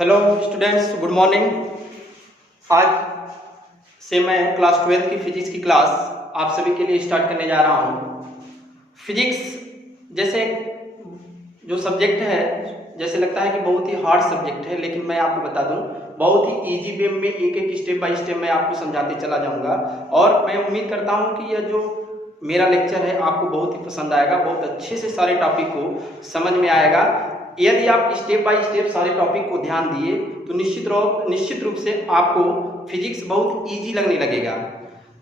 Hello students, good morning. आज से मैं क्लास 12 की फिजिक्स की क्लास आप सभी के लिए स्टार्ट करने जा रहा हूँ। फिजिक्स जैसे जो सब्जेक्ट है, जैसे लगता है कि बहुत ही हार्ड सब्जेक्ट है, लेकिन मैं आपको बता दूं बहुत ही इजी वे में एक एक स्टेप बाय स्टेप मैं आपको समझाते चला जाऊंगा। और मैं उम्मीद करता हूं कि यह जो मेरा लेक्चर है आपको बहुत ही पसंद आएगा, बहुत अच्छे से सारे टॉपिक को समझ में आएगा। यदि आप स्टेप बाय स्टेप सारे टॉपिक को ध्यान दिए तो निश्चित रूप से आपको फिजिक्स बहुत इजी लगने लगेगा।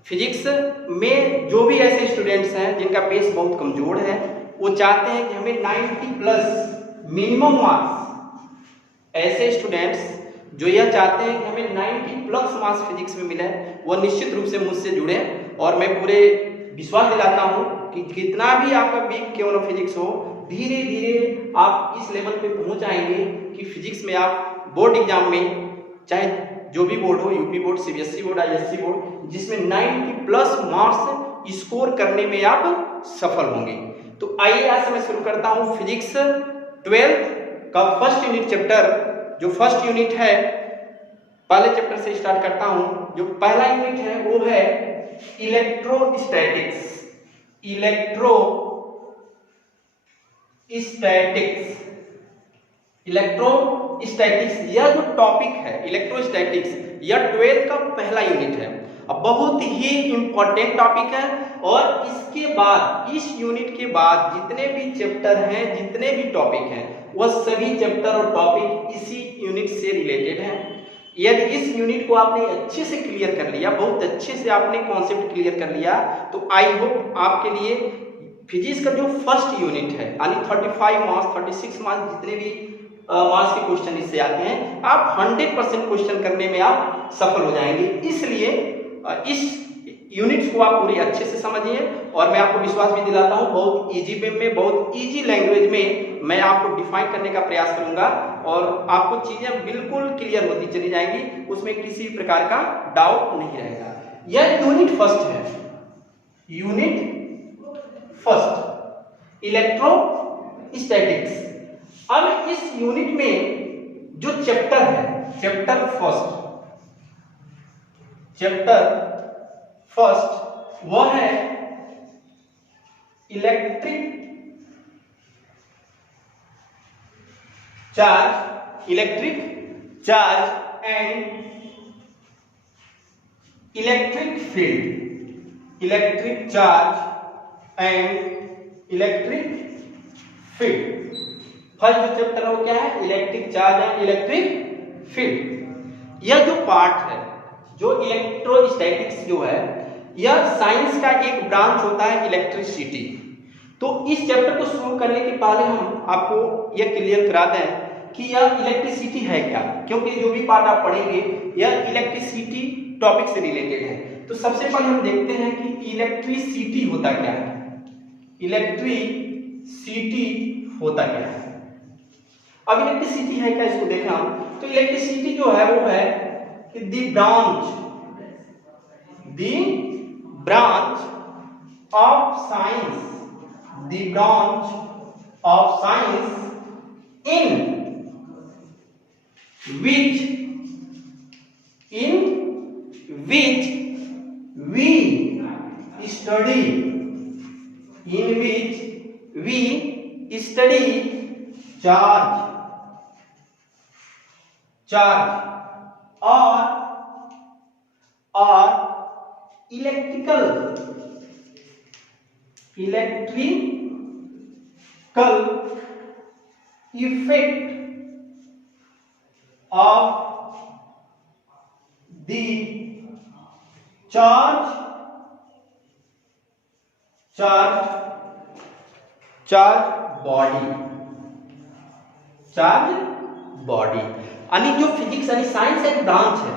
फिजिक्स में जो भी ऐसे स्टूडेंट्स हैं जिनका बेस बहुत कमजोर है, वो चाहते हैं कि हमें 90 प्लस मिनिमम मार्क्स, ऐसे स्टूडेंट्स जो यह चाहते हैं कि हमें 90 प्लस मार्क्स फिजिक्स में मिले, वह निश्चित रूप से मुझसे जुड़े। और मैं पूरे विश्वास दिलाता हूं कि कितना भी आपका वीक क्यों ना फिजिक्स हो, धीरे धीरे आप इस लेवल पे पहुंच आएंगे कि फिजिक्स में आप बोर्ड एग्जाम में, चाहे जो भी बोर्ड हो, UP board, CBSE board, ISC board, जिसमें 90 प्लस मार्क्स स्कोर करने में आप सफल होंगे। तो आइए आज से मैं शुरू करता हूं फिजिक्स 12 का फर्स्ट यूनिट चैप्टर। जो फर्स्ट यूनिट है, पहले चैप्टर से स्टार्ट करता हूं। जो पहला यूनिट है वो है इलेक्ट्रोस्टैटिक्स। इलेक्ट्रोस्टैटिक्स यह जो टॉपिक है इलेक्ट्रोस्टैटिक्स, यह 12 का पहला यूनिट है। अब बहुत ही इंपॉर्टेंट टॉपिक है। और इसके बाद, इस यूनिट के बाद जितने भी चैप्टर हैं, जितने भी टॉपिक हैं, वह सभी चैप्टर और टॉपिक इसी यूनिट से रिलेटेड हैं। यदि इस यूनिट को आपने अच्छे से क्लियर कर लिया, बहुत अच्छे से आपने कॉन्सेप्ट क्लियर कर लिया, तो आई होप आपके लिए फिजिक्स का जो फर्स्ट यूनिट है, यानी 35 मार्क्स 36 मार्क्स जितने भी मार्क्स के क्वेश्चन इससे आते हैं, आप 100% क्वेश्चन करने में आप सफल हो जाएंगे। इसलिए इस यूनिट्स को आप पूरी अच्छे से समझिए। और मैं आपको विश्वास भी दिलाता हूं बहुत इजी वे में, बहुत इजी लैंग्वेज में मैं आपको डिफाइन करने का प्रयास करूंगा और आपको चीजें बिल्कुल क्लियर होती चली जाएंगी, उसमें किसी प्रकार का डाउट नहीं रहेगा। यह यूनिट फर्स्ट है, यूनिट फर्स्ट इलेक्ट्रोस्टैटिक्स। अब इस यूनिट में जो चैप्टर है, चैप्टर फर्स्ट वह है electric charge and electric field. Electric charge and electric field. First जो चैप्टर है वो क्या है? Electric charge and electric field. यह जो पार्ट है, जो इलेक्ट्रोस्टैटिक्स जो है, यह साइंस का एक ब्रांच होता है इलेक्ट्रिसिटी। तो इस चैप्टर को शुरू करने के पहले हम आपको यह क्लियर करा दें कि यह इलेक्ट्रिसिटी है क्या, क्योंकि जो भी पार्ट आप पढ़ेंगे यह इलेक्ट्रिसिटी टॉपिक से रिलेटेड है। तो सबसे पहले हम देखते हैं कि इलेक्ट्रिसिटी होता क्या है। इलेक्ट्रिसिटी होता क्या है? अब इलेक्ट्रिसिटी है क्या, इसको देखना। तो इलेक्ट्रिसिटी जो है वो है कि the branch of science in which we study charge और electrical effect of the charge body. यानी जो फिजिक्स यानी साइंस एक ब्रांच है।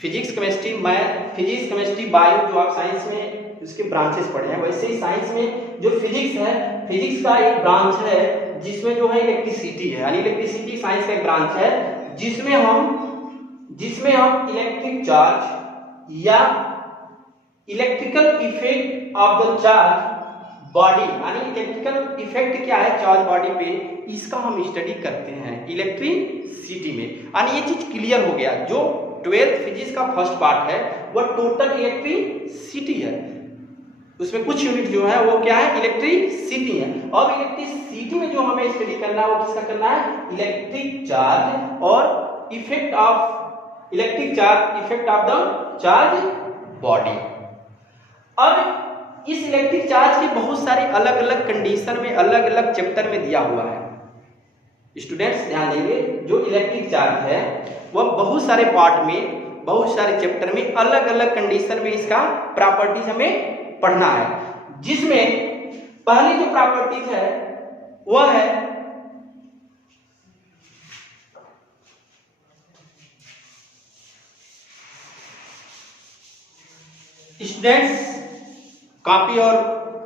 Physics chemistry, math, physics chemistry, bio, जो आप साइंस में उसके ब्रांचेस पढ़े हैं, वैसे ही साइंस में जो फिजिक्स है, फिजिक्स का एक ब्रांच है जिसमें जो है इलेक्ट्रिसिटी है। यानी इलेक्ट्रिसिटी साइंस का एक ब्रांच है जिसमें हम इलेक्ट्रिक चार्ज या electrical effect of the charge body यानी इलेक्ट्रिकल इफेक्ट क्या है चार्ज बॉडी पे, इसका हम स्टडी करते हैं इलेक्ट्रिसिटी में। यानी ये चीज क्लियर हो गया। जो 12th फिजिक्स का फर्स्ट पार्ट है वह टोटल इलेक्ट्रिसिटी है, उसमें कुछ यूनिट जो है वो क्या है इलेक्ट्रिसिटी है। और इलेक्ट्रिसिटी में जो हमें स्टडी करना है वो किसका करना है, इलेक्ट्रिक चार्ज और effect of electric charge, effect of the charge body. अब इस इलेक्ट्रिक चार्ज के बहुत सारे अलग अलग कंडीशन में अलग अलग चैप्टर में दिया हुआ है। स्टूडेंट्स ध्यान देंगे, जो इलेक्ट्रिक चार्ज है वह बहुत सारे पार्ट में बहुत सारे चैप्टर में अलग अलग कंडीशन में इसका प्रॉपर्टीज हमें पढ़ना है, जिसमें पहली जो प्रॉपर्टीज है वह है स्टूडेंट्स कॉपी और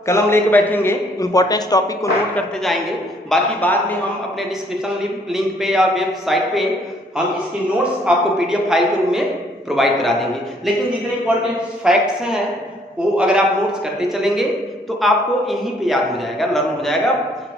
कलम लेके बैठेंगे, इंपॉर्टेंट टॉपिक को नोट करते जाएंगे। बाकी बाद में हम अपने डिस्क्रिप्शन लिंक पे या वेबसाइट पे हम इसकी नोट्स आपको पीडीएफ फाइल के रूप में प्रोवाइड करा देंगे। लेकिन जितने इंपॉर्टेंट फैक्ट्स हैं वो अगर आप नोट्स करते चलेंगे तो आपको यहीं पे याद हो जाएगा, लर्न हो जाएगा।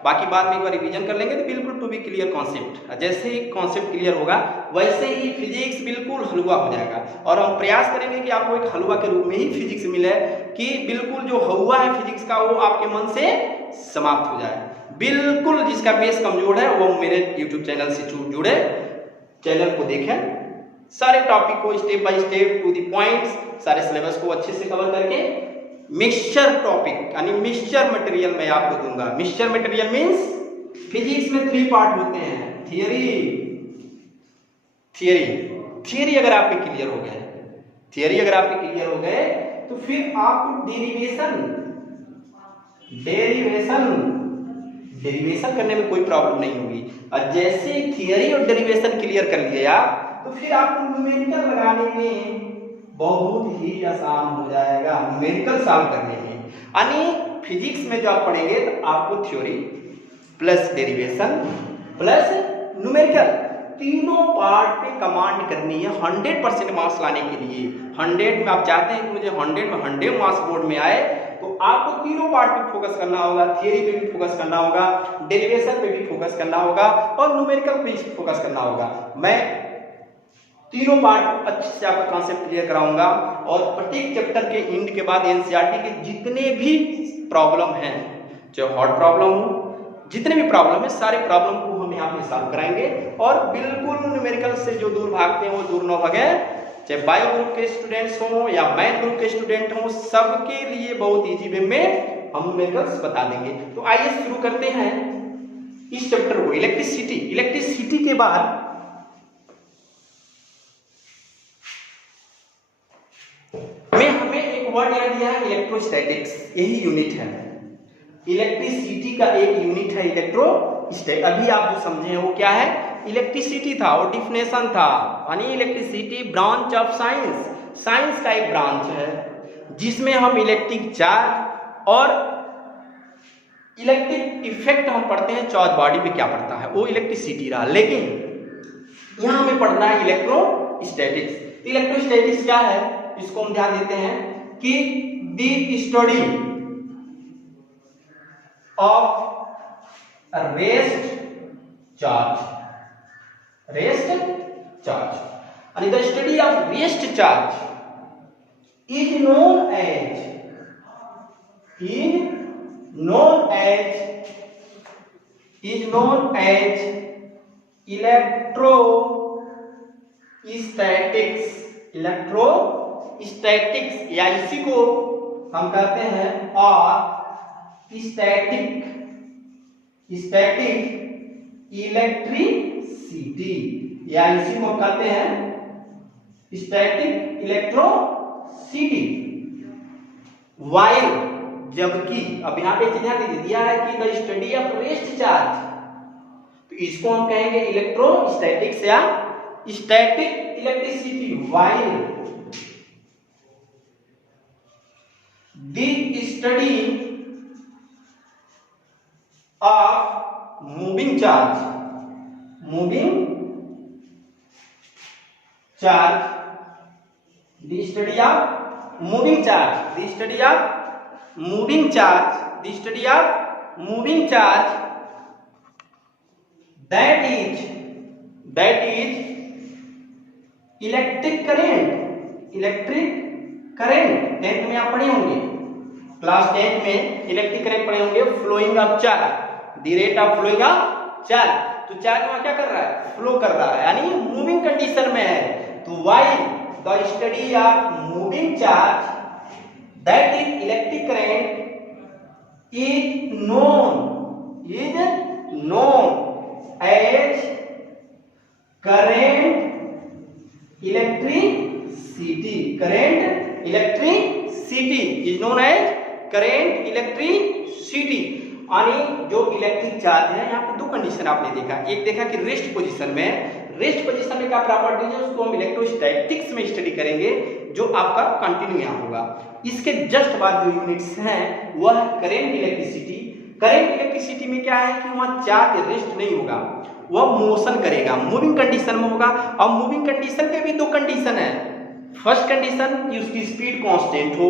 बाकी बाद में एक बार रिवीजन कर लेंगे तो बिल्कुल टू बी क्लियर कॉन्सेप्ट। जैसे ही कॉन्सेप्ट क्लियर होगा वैसे ही फिजिक्स बिल्कुल हलवा हो जाएगा। और हम प्रयास करेंगे कि आपको एक हलवा के रूप में ही फिजिक्स मिले, कि बिल्कुल जो हवा है फिजिक्स का वो आपके मन से समाप्त हो जाए। बिल्कुल जिसका बेस कमजोर है वो मेरे यूट्यूब चैनल से जुड़े, चैनल को देखें, सारे टॉपिक को step by step to the points, सारे सिलेबस को अच्छे से कवर करके मिक्सचर टॉपिक यानी मिक्सचर मटेरियल मैं आपको दूंगा। मिक्सचर मटेरियल मींस फिजिक्स में 3 पार्ट होते हैं, थियरी अगर आपके क्लियर हो गए, थियरी अगर आपके क्लियर हो गए तो फिर आपको डेरिवेशन करने में कोई प्रॉब्लम नहीं होगी। और जैसे थियरी और डेरिवेशन क्लियर कर लिए आप तो फिर आपको न्यूमेरिकल लगाने में बहुत ही आसान हो जाएगा, न्यूमेरिकल सॉल्व करने में। यानी फिजिक्स में जो आप पढ़ेंगे तो आपको theory plus derivation plus numerical तीनों पार्ट पे कमांड करनी है 100% मार्क्स लाने के लिए। 100 में आप चाहते हैं कि मुझे 100 में 100 मार्क्स बोर्ड में आए तो आपको तीनों पार्ट पे फोकस करना होगा, थियरी पे भी फोकस करना होगा, डेरिवेशन पे भी फोकस करना होगा और न्यूमेरिकल पे भी फोकस करना होगा। मैं तीनों पार्ट अच्छे से आपका कॉन्सेप्ट क्लियर कराऊंगा और प्रत्येक चैप्टर के एंड के बाद एनसीईआरटी के जितने भी प्रॉब्लम हैं, चाहे हॉट प्रॉब्लम हो, जितने भी प्रॉब्लम है सारे प्रॉब्लम को हम यहाँ पे सॉल्व कराएंगे। और बिल्कुल न्यूमेरिकल से जो दूर भागते हैं वो दूर न भागे, चाहे बायो ग्रुप के स्टूडेंट्स हों या मैथ ग्रुप के स्टूडेंट हों, सबके लिए बहुत ईजी वे में हम न्यूमेरिकल्स बता देंगे। तो आइए शुरू करते हैं इस चैप्टर को, इलेक्ट्रिसिटी के बाद में हमें एक वर्ड याद दिया है इलेक्ट्रोस्टैटिक्स, यही यूनिट है। इलेक्ट्रिसिटी का एक यूनिट है इलेक्ट्रोस्टैटिक। अभी आप जो समझे हैं वो क्या है, इलेक्ट्रिसिटी था और डिफिनेशन था, यानी इलेक्ट्रिसिटी ब्रांच ऑफ साइंस का एक ब्रांच है जिसमें हम इलेक्ट्रिक चार्ज और इलेक्ट्रिक इफेक्ट हम पढ़ते हैं, चार्ज बॉडी पे क्या पड़ता है वो इलेक्ट्रिसिटी रहा। लेकिन यहां हमें पढ़ना है इलेक्ट्रोस्टैटिक्स। इलेक्ट्रोस्टैटिक्स क्या है इसको हम ध्यान देते हैं कि the study of rest charge, and the study of rest charge is known as electrostatics या इसी को हम कहते हैं और स्टैटिक इलेक्ट्रिसिटी या इसी को हम कहते हैं स्टैटिक इलेक्ट्रोसिटी। वाइल जबकि अब यहाँ पे ध्यान दिया है कि the study of rest charge, तो इसको हम कहेंगे इलेक्ट्रोस्टैटिक्स या static electricity. While the study of moving charge, the study of moving charge, the study of moving charge that is electric current. Tenth में आप पढ़े होंगे, क्लास 10 में इलेक्ट्रिक करंट पढ़े होंगे, flowing of charge, the rate of flowing of charge. तो charge वहां क्या कर रहा है, फ्लो कर रहा है, यानी मूविंग कंडीशन में है। तो while the study of moving charge that is electric current is known as current electricity is known as current electricity. यानी जो इलेक्ट्रिक चार्ज है, यहाँ पे दो कंडीशन आपने देखा, एक देखा कि रेस्ट पोजीशन में क्या प्रॉपर्टीज है उसको हम इलेक्ट्रोस्टैटिक्स में स्टडी करेंगे, जो आपका कंटिन्यू यहाँ होगा। इसके जस्ट बाद जो यूनिट्स हैं वह करंट इलेक्ट्रिसिटी में क्या है कि वहाँ चार्ज रेस्ट नहीं होगा, वह मोशन करेगा, मूविंग कंडीशन में होगा। और मूविंग कंडीशन के भी दो कंडीशन है। फर्स्ट कंडीशन कि उसकी स्पीड कांस्टेंट हो।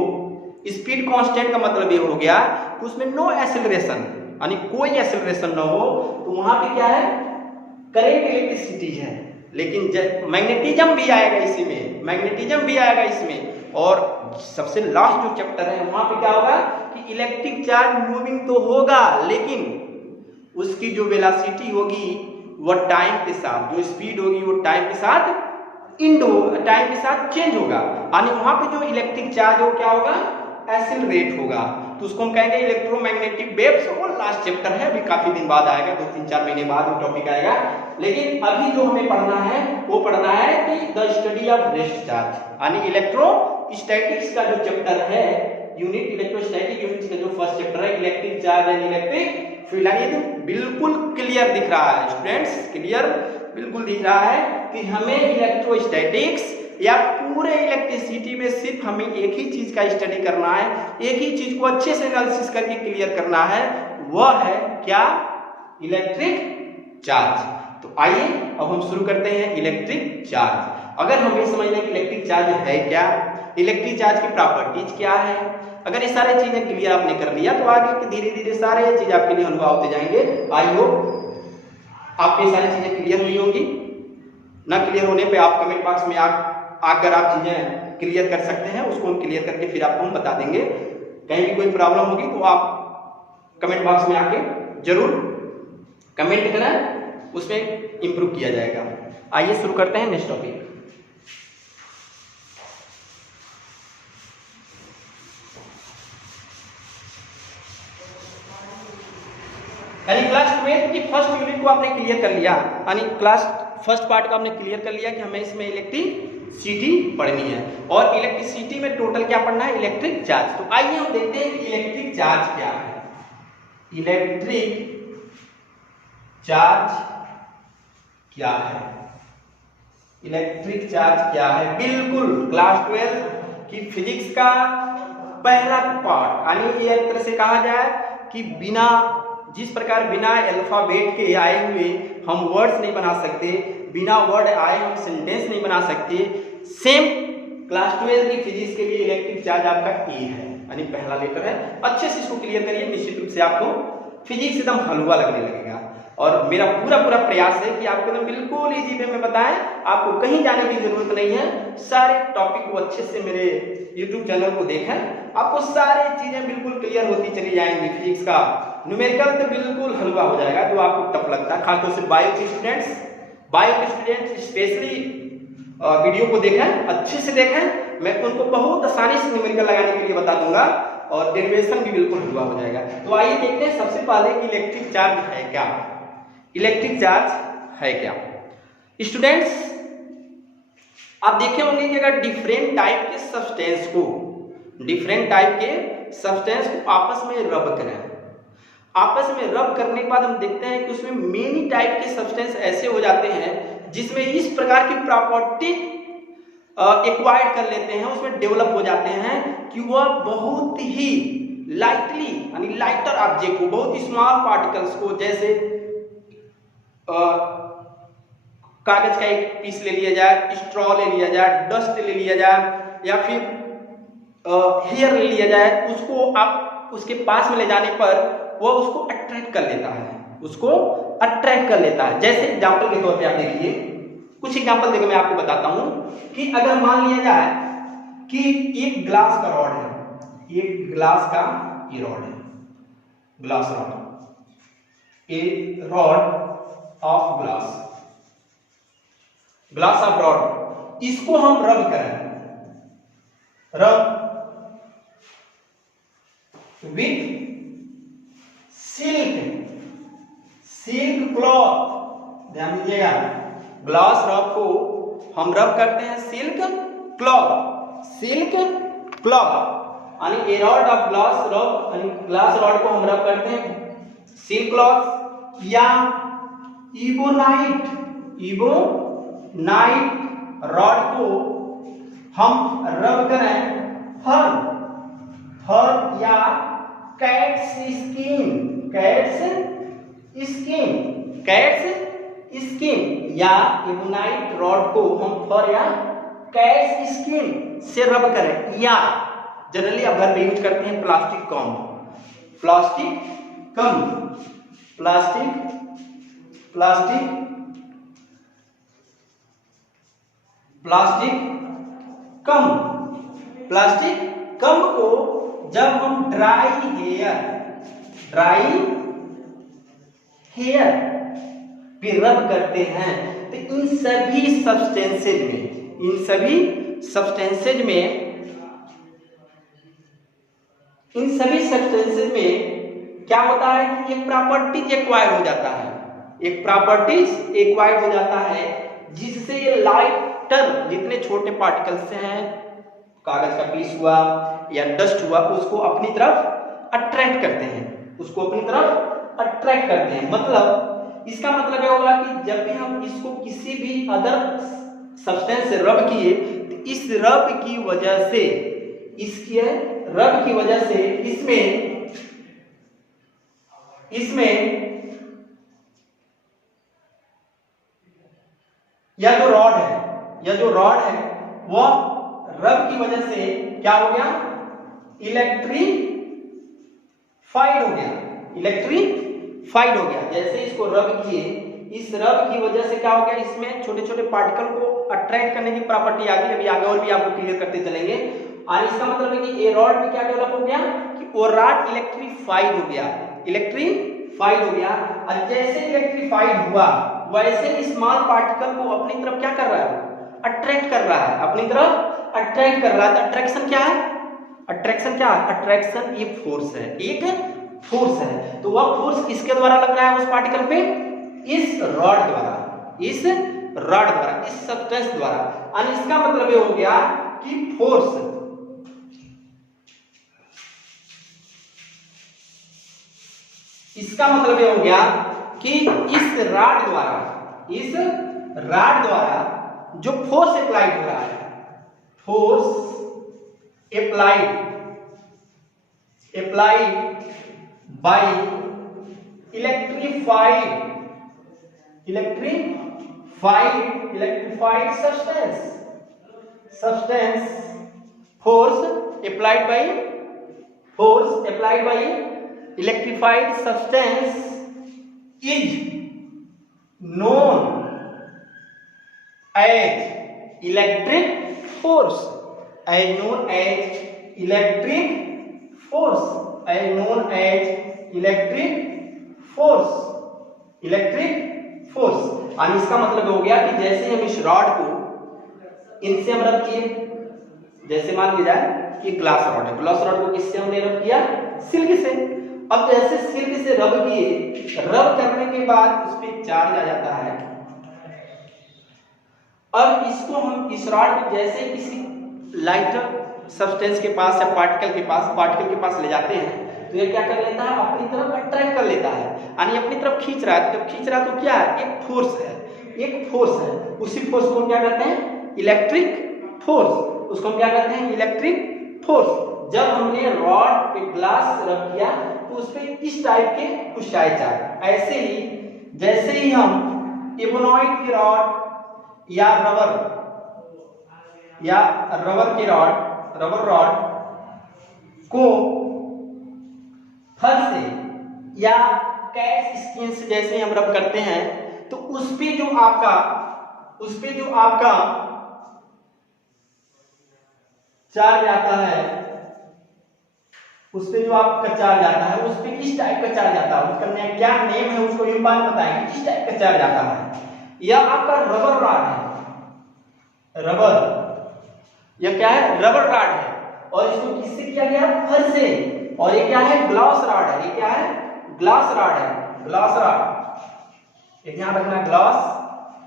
स्पीड कांस्टेंट का मतलब ये हो गया कि उसमें नो एक्सेलरेशन, यानी कोई एक्सेलरेशन ना हो, तो वहां पे क्या है, करंट इलेक्ट्रिसिटी है। लेकिन मैग्नेटिज्म भी आएगा इसमें, और सबसे लास्ट जो चैप्टर है वहां पे क्या होगा कि इलेक्ट्रिक चार्ज मूविंग तो होगा, लेकिन उसकी जो वेलोसिटी होगी वह टाइम के साथ, जो स्पीड होगी वो टाइम के साथ चेंज होगा। यानी वहां पे जो इलेक्ट्रिक चार्ज हो क्या होगा, एक्सेलरेट होगा। तो उसको हम कहेंगे इलेक्ट्रोमैग्नेटिक वेव्स। वो लास्ट चैप्टर है, अभी काफी दिन बाद आएगा, 2-3-4 महीने बाद वो टॉपिक आएगा। लेकिन अभी जो हमें पढ़ना है वो पढ़ना है कि the study of rest charge, यानी इलेक्ट्रोस्टैटिक्स का जो चैप्टर है, यूनिट इलेक्ट्रोस्टैटिक यूनिट्स का जो फर्स्ट चैप्टर है, electric charge and electric field. यानी तो बिल्कुल क्लियर दिख रहा है स्टूडेंट्स, क्लियर बिल्कुल दिख रहा है कि हमें इलेक्ट्रोस्टैटिक्स या पूरे इलेक्ट्रिसिटी में सिर्फ हमें एक ही चीज का स्टडी करना है, एक ही चीज को अच्छे से एनालिसिस करके क्लियर करना है, वह है क्या, इलेक्ट्रिक चार्ज। तो आइए अब हम शुरू करते हैं इलेक्ट्रिक चार्ज। अगर हम ये समझ लें कि इलेक्ट्रिक चार्ज है क्या, इलेक्ट्रिक चार्ज की प्रॉपर्टीज क्या है, अगर ये सारी चीजें क्लियर आपने कर लिया तो आगे धीरे धीरे सारे चीज आपके लिए हलवा होते जाएंगे। आई होप आपकी सारी चीजें क्लियर हुई होंगी। ना क्लियर होने पे आप कमेंट बॉक्स में आकर आप चीजें क्लियर कर सकते हैं, उसको हम क्लियर करके फिर आपको हम बता देंगे। कहीं भी कोई प्रॉब्लम होगी तो आप कमेंट बॉक्स में आके जरूर कमेंट करें, उसमें इंप्रूव किया जाएगा। आइए शुरू करते हैं नेक्स्ट टॉपिक। यानी क्लास 12 की फर्स्ट यूनिट को आपने क्लियर कर लिया, यानी क्लास फर्स्ट पार्ट को आपने क्लियर कर लिया कि हमें इसमें इलेक्ट्रिसिटी पढ़नी है, और इलेक्ट्रिसिटी में टोटल क्या पढ़ना है, इलेक्ट्रिक चार्ज। तो आइए हम देखते हैं कि इलेक्ट्रिक चार्ज क्या है। इलेक्ट्रिक चार्ज क्या है, इलेक्ट्रिक चार्ज क्या है, बिल्कुल क्लास 12 की फिजिक्स का पहला पार्ट। यानी ये एक तरह से कहा जाए कि जिस प्रकार बिना अल्फाबेट के आए हुए हम वर्ड्स नहीं बना सकते, बिना वर्ड आए हम सेंटेंस नहीं बना सकते, सेम क्लास 12 की फिजिक्स के लिए इलेक्ट्रिक चार्ज आपका ए है, यानी पहला लेटर है। अच्छे से इसको क्लियर करिए, निश्चित रूप से आपको फिजिक्स एकदम हलवा लगने लगेगा। और मेरा पूरा प्रयास है कि आपको एकदम बिल्कुल इजी वे में बताएं, आपको कहीं जाने की जरूरत नहीं है। सारे टॉपिक को अच्छे से मेरे YouTube चैनल को देखें, आपको सारी चीजें बिल्कुल क्लियर होती चली जाएंगी। फिजिक्स का न्यूमेरिकल तो बिल्कुल हलवा हो जाएगा, जो आपको टफ लगता है, खासतौर से बायो के स्टूडेंट्स स्पेशली वीडियो को देखें, अच्छे से देखें। मैं उनको बहुत आसानी से न्यूमेरिकल लगाने के लिए बता दूंगा, और डेरिवेशन भी बिल्कुल हलवा हो जाएगा। तो आइए देखते हैं सबसे पहले कि इलेक्ट्रिक चार्ज है क्या। इलेक्ट्रिक चार्ज है क्या स्टूडेंट्स, आप देखे होंगे कि अगर डिफरेंट टाइप के सब्सटेंस को आपस में रब करें, आपस में रब करने के बाद हम देखते हैं कि उसमें मेनी टाइप के सब्सटेंस ऐसे हो जाते हैं जिसमें इस प्रकार की प्रॉपर्टी एक्वायर्ड कर लेते हैं, उसमें डेवलप हो जाते हैं कि वह बहुत ही लाइटली, यानी लाइटर ऑब्जेक्ट को, बहुत स्मॉल पार्टिकल्स को, जैसे कागज का एक पीस ले लिया जाए, स्ट्रॉ ले लिया जाए, डस्ट ले लिया जाए, या फिर हेयर ले लिया जाए, उसको आप उसके पास में ले जाने पर वह उसको अट्रैक्ट कर लेता है, उसको अट्रैक्ट कर लेता है। जैसे एग्जाम्पल के तौर पे आप देखिए, कुछ एग्जाम्पल देखिए मैं आपको बताता हूं कि अगर मान लिया जाए कि एक ग्लास का रॉड है, एक ग्लास का ये रॉड है, glass rod, A rod of glass of rod, इसको हम रब करें, रब विथ सिल्क क्लॉथ, ध्यान दीजिएगा, ग्लास रॉड को हम रब करते हैं सिल्क क्लॉथ, यानी ए रॉड ऑफ ग्लास रॉड, यानी ग्लास रॉड को हम रब करते हैं सिल्क क्लॉथ या इबोनाइट रॉड को हम रब करें फर या कैट्स स्किन या इबोनाइट रॉड को हम फर या कैट्स स्किन से रब करें, या जनरली आप घर में यूज करते हैं प्लास्टिक कम को जब हम ड्राई हेयर पे रब करते हैं तो इन सभी सब्सटेंसेज में क्या होता है कि एक प्रॉपर्टीज एक्वायर्ड हो जाता है, जिससे ये लाइटर जितने छोटे पार्टिकल्स हैं, कागज का पीस हुआ या डस्ट हुआ, उसको अपनी तरफ अट्रैक्ट करते हैं। मतलब इसका मतलब यह होगा कि जब भी हम इसको किसी भी अदर सब्सटेंस से रब किए तो इस रब की वजह से इसमें यह जो रॉड है वह रब की वजह से क्या हो गया, इलेक्ट्रीफाइड हो गया। जैसे इसको रब किए, इस रब की वजह से क्या हो गया, इसमें छोटे छोटे पार्टिकल को अट्रैक्ट करने की प्रॉपर्टी आ गई। अभी आगे और भी आपको क्लियर करते चलेंगे। और इसका मतलब है कि ए रॉड में क्या डेवलप हो गया कि वो रॉड इलेक्ट्रीफाइड हो गया। और जैसे इलेक्ट्रीफाइड हुआ वैसे स्मॉल पार्टिकल को अपनी तरफ क्या कर रहा है, अट्रैक्ट कर रहा है। तो अट्रैक्शन क्या है, अट्रैक्शन एक फोर्स है। तो वह फोर्स किसके द्वारा लग रहा है उस पार्टिकल पे, इस रॉड द्वारा, इस सब्सटेंस द्वारा। और इसका मतलब ये हो गया कि फोर्स, इसका मतलब ये हो गया कि इस रॉड द्वारा जो फोर्स अप्लाइड हो रहा है, applied by electrified substance, force applied by electrified substance is known as electric force, और इसका मतलब हो गया कि जैसे हम इस रॉड को इनसे हम रब किए, जैसे मान लिया जाए कि ग्लास रॉड है, ग्लास रॉड को किससे हमने रब किया, सिल्क से। अब जैसे सिल्क से रब किए, रब करने के बाद उस पर चार्ज आ जाता है। अब इसको हम इस रॉड को जैसे किसी लाइटर सब्सटेंस के पास या पार्टिकल के पास ले जाते हैं तो ये क्या कर लेता है, अपनी तरफ अट्रैक्ट कर लेता है, यानी अपनी तरफ खींच रहा है। तो जब खींच रहा है तो क्या है, एक फोर्स है। उसी फोर्स को हम क्या कहते हैं, इलेक्ट्रिक फोर्स। जब हमने रॉड पे ग्लास रब किया तो उस पर इस टाइप के कुछ चार्ज। ऐसे ही जैसे ही हम इबोनॉइड की रॉड या रबर रॉड को फर से या कैट स्किन से जैसे हम रब करते हैं तो उस पे जो आपका चार्ज आता है, उस पे जो आपका चार्ज आता है, उस पे किस टाइप का चार्ज आता है, उसका क्या नेम है, उसको हम बाद में बताएंगे किस टाइप का चार्ज आता है। यह आपका रबर रॉड है, रबर, यह क्या है, रबर रॉड है। और इसको किससे किया गया, फर से। और ये क्या है, ग्लास रॉड है। ये क्या है, ग्लास रॉड है, ग्लास रॉड। ये ध्यान रखना, ग्लास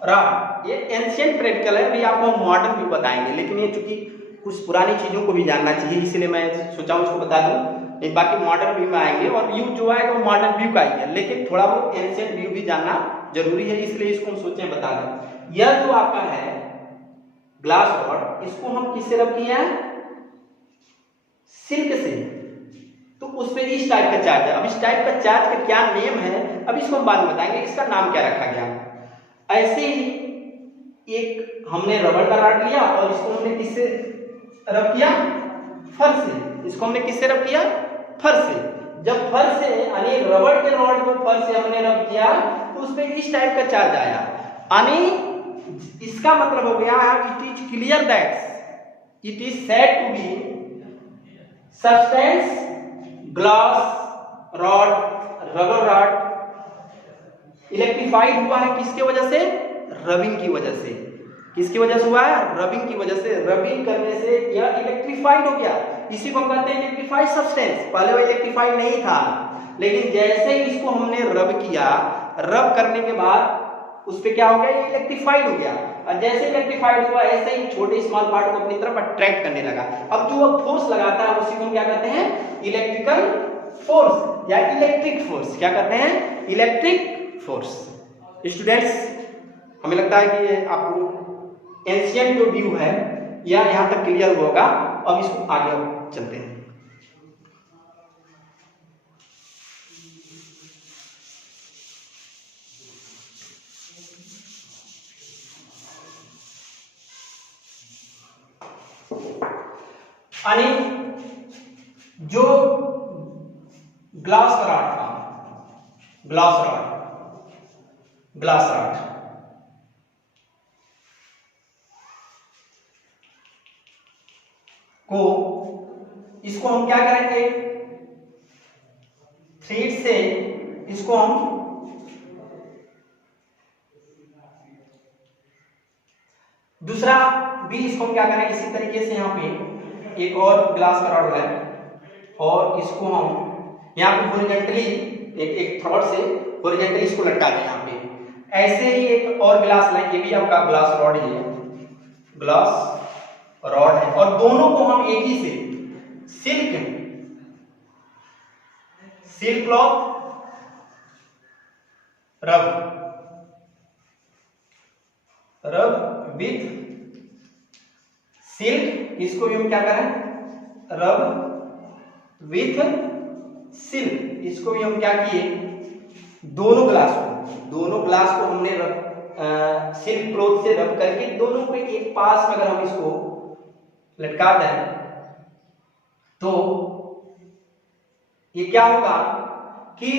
रॉड। ये एंशिएंट प्रैक्टिकल है, अभी आपको मॉडर्न व्यू बताएंगे, लेकिन ये चूंकि कुछ पुरानी चीजों को भी जानना चाहिए इसलिए मैं सोचा उसको बता दूं। बाकी मॉडर्न व्यू में आएंगे और व्यू जो आएगा वो मॉडर्न व्यू का ही है, लेकिन थोड़ा बहुत एंशिएंट व्यू भी जानना जरूरी है, इसलिए इसको हम सोचे बता दें। यह जो आपका है ग्लास रॉड, इसको हम किससे रब किए हैं, सिल्क से। तो उस पे इस टाइप का चार्ज है। अब इस टाइप का चार्ज का क्या नेम है, अब इसको हम बाद में बताएंगे, इसका नाम क्या रखा गया। ऐसे ही एक हमने रबर का रॉड लिया और इसको हमने किससे रब किया, फर से। इसको हमने किससे रब किया, फर से। जब फर से यानी रबर के रॉड को फर से हमने रब किया तो उस पे इस टाइप का चार्ज आया, यानी इसका मतलब हो गया it is clear that it is said to be substance glass rod, rubber rod electrified हुआ है किसके वजह से, रबिंग की वजह से। किसकी वजह से हुआ है, रबिंग की वजह से। रबिंग करने से यह इलेक्ट्रीफाइड हो गया, इसी को हम कहते हैं इलेक्ट्रीफाइड सब्सटेंस। पहले वो इलेक्ट्रीफाइड नहीं था, लेकिन जैसे ही इसको हमने रब किया, रब करने के बाद उस पे क्या हो गया, ये इलेक्ट्रीफाइड हो गया। और जैसे इलेक्ट्रीफाइड हुआ ऐसे ही छोटे स्मॉल पार्ट को अपनी तरफ अट्रैक्ट करने लगा। अब जो वो फोर्स लगाता है उसी को हम क्या कहते हैं, इलेक्ट्रिकल फोर्स या इलेक्ट्रिक फोर्स। क्या कहते हैं, इलेक्ट्रिक फोर्स। स्टूडेंट्स, हमें लगता है कि ये आपको एंशिएंट जो व्यू है या यहां तक क्लियर होगा। अब इसको आगे चलते हैं। यानी जो ग्लास रॉड था, ग्लास रॉड को, इसको हम क्या करेंगे, थ्रेड से इसको हम दूसरा भी इसको हम क्या करेंगे, इसी तरीके से यहाँ पे एक और ग्लास का रॉड है और इसको हम यहाँ पे हॉरिजॉन्टली एक थ्रेड से हॉरिजॉन्टली इसको लटका दें यहाँ पे। ऐसे ही एक और ग्लास लाइन, ये भी आपका ग्लास रॉड ही है, ग्लास रॉड है। और दोनों को हम एक ही से सिल्क क्लॉथ रब विथ सिल्क, इसको भी हम क्या करें, रब विथ सिल्क। इसको भी हम क्या किए, दोनों ग्लास को हमने सिल्क क्लॉथ से रब करके दोनों को एक पास में अगर हम इसको लटका दें तो ये क्या होगा कि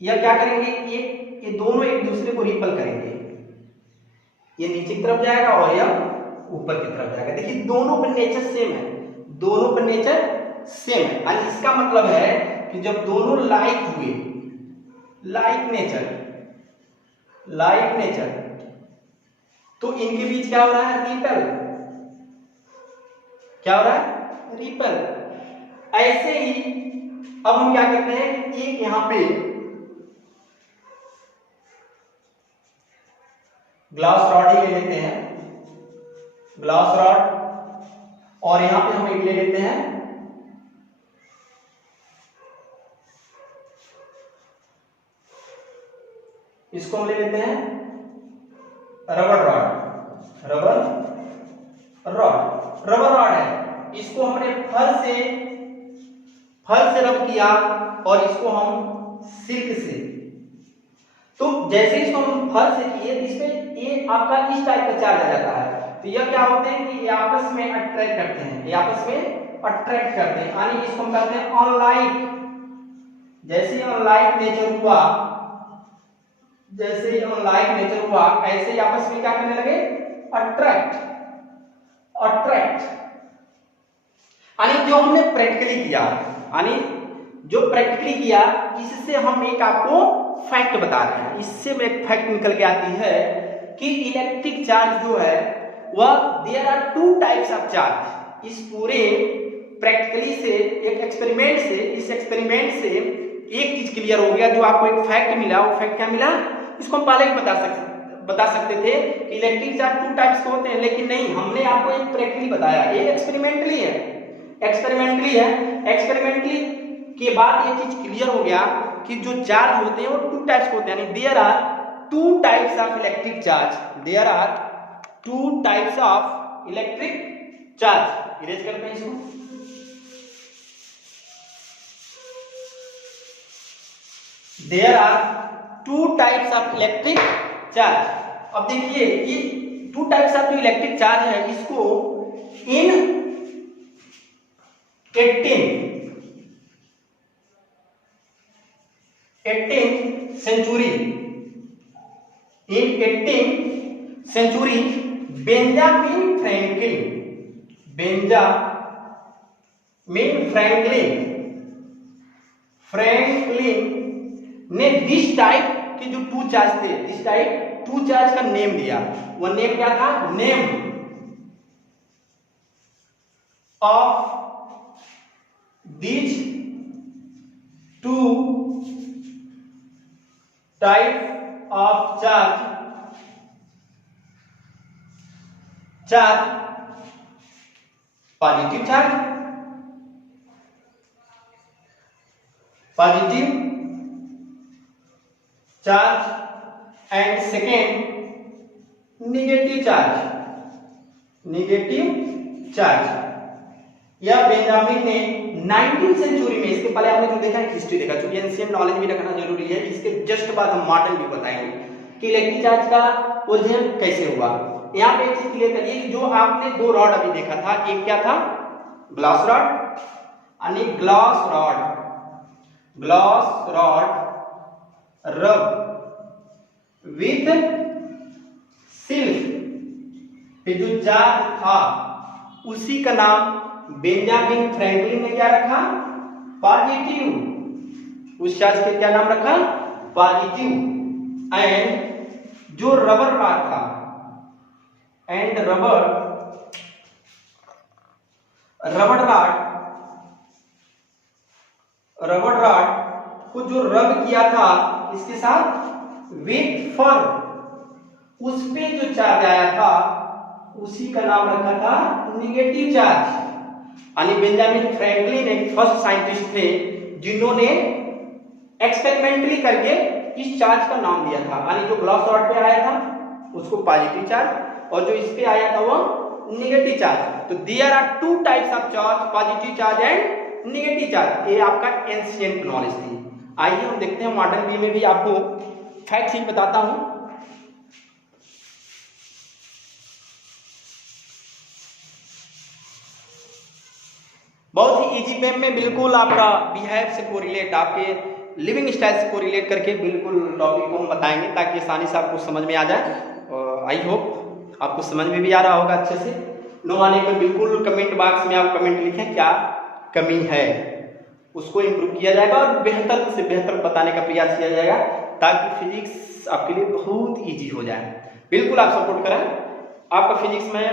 यह क्या करेंगे, ये दोनों एक दूसरे को रिपल करेंगे। ये नीचे की तरफ जाएगा और यह ऊपर की तरफ जाएगा। देखिए दोनों पर नेचर सेम है, दोनों पर नेचर सेम है। और इसका मतलब है कि जब दोनों लाइक हुए, लाइक नेचर, तो इनके बीच क्या हो रहा है, रिपल। क्या हो रहा है, रिपल। ऐसे ही अब हम क्या करते हैं, एक यहां पे ग्लास रॉड ही ले लेते हैं, ग्लास रॉड, और यहां पे हम एक ले लेते हैं इसको हम ले लेते हैं रबर रॉड है। इसको हमने फर से रब किया और इसको हम सिल्क से। तो जैसे इसको हम फर से किए तो इसमें ये आपका इस टाइप का चार्ज आ जाता है। तो यह क्या होते हैं कि ये आपस में अट्रैक्ट करते हैं, यानी इसको हम कहते हैं जैसे ही अनलाइक नेचर हुआ, जैसे ही अनलाइक नेचर हुआ, ऐसे ही आपस में क्या करने लगे, अट्रैक्ट, अट्रैक्ट। यानी जो हमने प्रैक्टिकली किया, यानी जो प्रैक्टिकली किया, इससे हम एक आपको फैक्ट बता रहे हैं। इससे एक फैक्ट निकल के आती है कि इलेक्ट्रिक चार्ज जो है वह there are two types of charge. इस पूरे प्रैक्टिकली से, एक एक्सपेरिमेंट से, इस एक्सपेरिमेंट से एक चीज क्लियर हो गया, जो आपको एक फैक्ट मिला। वो फैक्ट क्या मिला, इसको हम पहले ही बता सकते थे कि इलेक्ट्रिक चार्ज टू टाइप्स के होते हैं, लेकिन नहीं, हमने आपको एक प्रैक्टिकली बताया। ये एक्सपेरिमेंटली है, एक्सपेरिमेंटली है। एक्सपेरिमेंटली के बाद ये चीज क्लियर हो गया कि जो चार्ज होते हैं वो टू टाइप्स के होते हैं, यानी there are two types of electric charge, there are two types of electric charge. Erase करते हैं इसको। There are two types of electric charge. अब देखिए, ये टू टाइप्स ऑफ जो इलेक्ट्रिक चार्ज है, इसको in 18th century, in 18th century Benjamin Franklin ने दिस टाइप के जो टू चार्ज थे, दिस टाइप टू चार्ज का नेम दिया। वो नेम क्या था, name of these two type of charge positive charge, and second negative charge। यह बेंजामिन ने 19th सेंचुरी में, इसके पहले आपने जो देखा है हिस्ट्री देखा, क्योंकि एंशिएंट नॉलेज भी रखना जरूरी है। इसके जस्ट बाद हम मॉडर्न भी बताएंगे कि इलेक्ट्रिक चार्ज का ओरिजिन कैसे हुआ। यहाँ पे एक चीज क्लियर करिए कि जो आपने दो रॉड अभी देखा था, एक क्या था, ग्लास रॉड, यानी ग्लास रॉड रब विथ सिल्क पे जो चार्ज था उसी का नाम बेंजामिन फ्रैंकलिन ने क्या रखा, पॉजिटिव। उस चार्ज के क्या नाम रखा, पॉजिटिव। एंड जो रबर रॉड था, एंड रबर रॉड को जो रब किया था इसके साथ विथ फर, उस पे जो चार्ज आया था उसी का नाम रखा था नेगेटिव चार्ज। यानी बेंजामिन फ्रैंकलिन एक फर्स्ट साइंटिस्ट थे जिन्होंने एक्सपेरिमेंटली करके इस चार्ज का नाम दिया था। यानी जो ग्लास रॉड पे आया था उसको पॉजिटिव चार्ज, और जो इस पे आया था वो नेगेटिव चार्ज। तो there are two types of charge, positive charge and negative charge. ये आपका एंशिएंट नॉलेज थी। आइए हम देखते हैं मॉडर्न वे में भी आपको फैक्ट ही बताता हूं। बहुत ही इजी वे में, बिल्कुल आपका बिहेव से कोरिलेट, आपके लिविंग स्टाइल से कोरिलेट करके बिल्कुल टॉपिक को हम बताएंगे ताकि आसानी से आपको समझ में आ जाए। आई होप आपको समझ में भी आ रहा होगा अच्छे से। नो आने पर बिल्कुल कमेंट बॉक्स में आप कमेंट लिखें क्या कमी है, उसको इम्प्रूव किया जाएगा और बेहतर से बेहतर बताने का प्रयास किया जाएगा ताकि फिजिक्स आपके लिए बहुत ईजी हो जाए। बिल्कुल आप सपोर्ट करें, आपका फिजिक्स में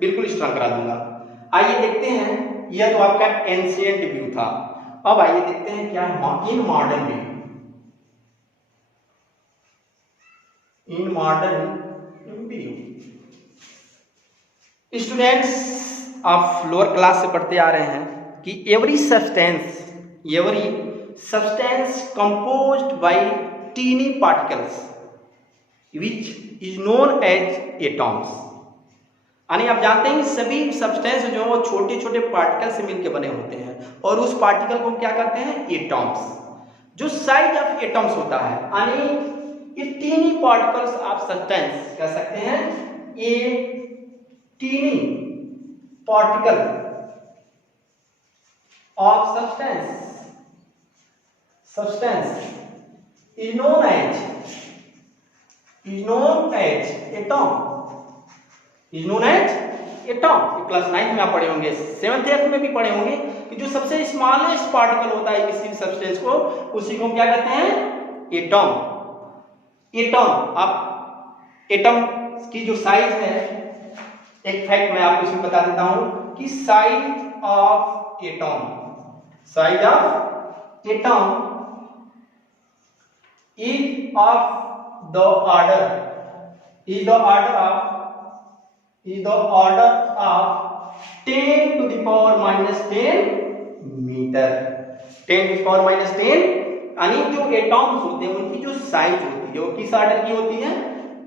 बिल्कुल स्ट्रांग करा दूंगा। आइए देखते हैं, यह तो आपका एंशिएंट व्यू था। अब आइए देखते हैं क्या in modern view. In modern view students आप लोअर क्लास से पढ़ते आ रहे हैं कि every substance composed by tiny particles which is known as atoms. यानी आप जानते हैं सभी सब्सटेंस जो है वो छोटे छोटे पार्टिकल से मिलकर बने होते हैं, और उस पार्टिकल को क्या कहते हैं, एटॉम्स। जो साइज ऑफ एटॉम्स होता है, यानी ये टीनी पार्टिकल्स ऑफ सब्सटेंस कह सकते हैं, ये tiny particle of substance is known as atom, is known as atom। Class 9th में आप पढ़े होंगे, 7th 8th में भी पढ़े होंगे कि जो सबसे स्मॉलेस्ट पार्टिकल होता है किसी भी सब्सटेंस को, उसी को क्या कहते हैं? एटम। एटम, आप एटम की जो साइज है, एक फैक्ट मैं आपको इसमें बता देता हूं कि size of atom is of the order of 10 to the power minus 10 metre. 10 to the power minus 10, यानी जो एटॉम्स होते हैं उनकी जो साइज होती है वो किस ऑर्डर की होती है?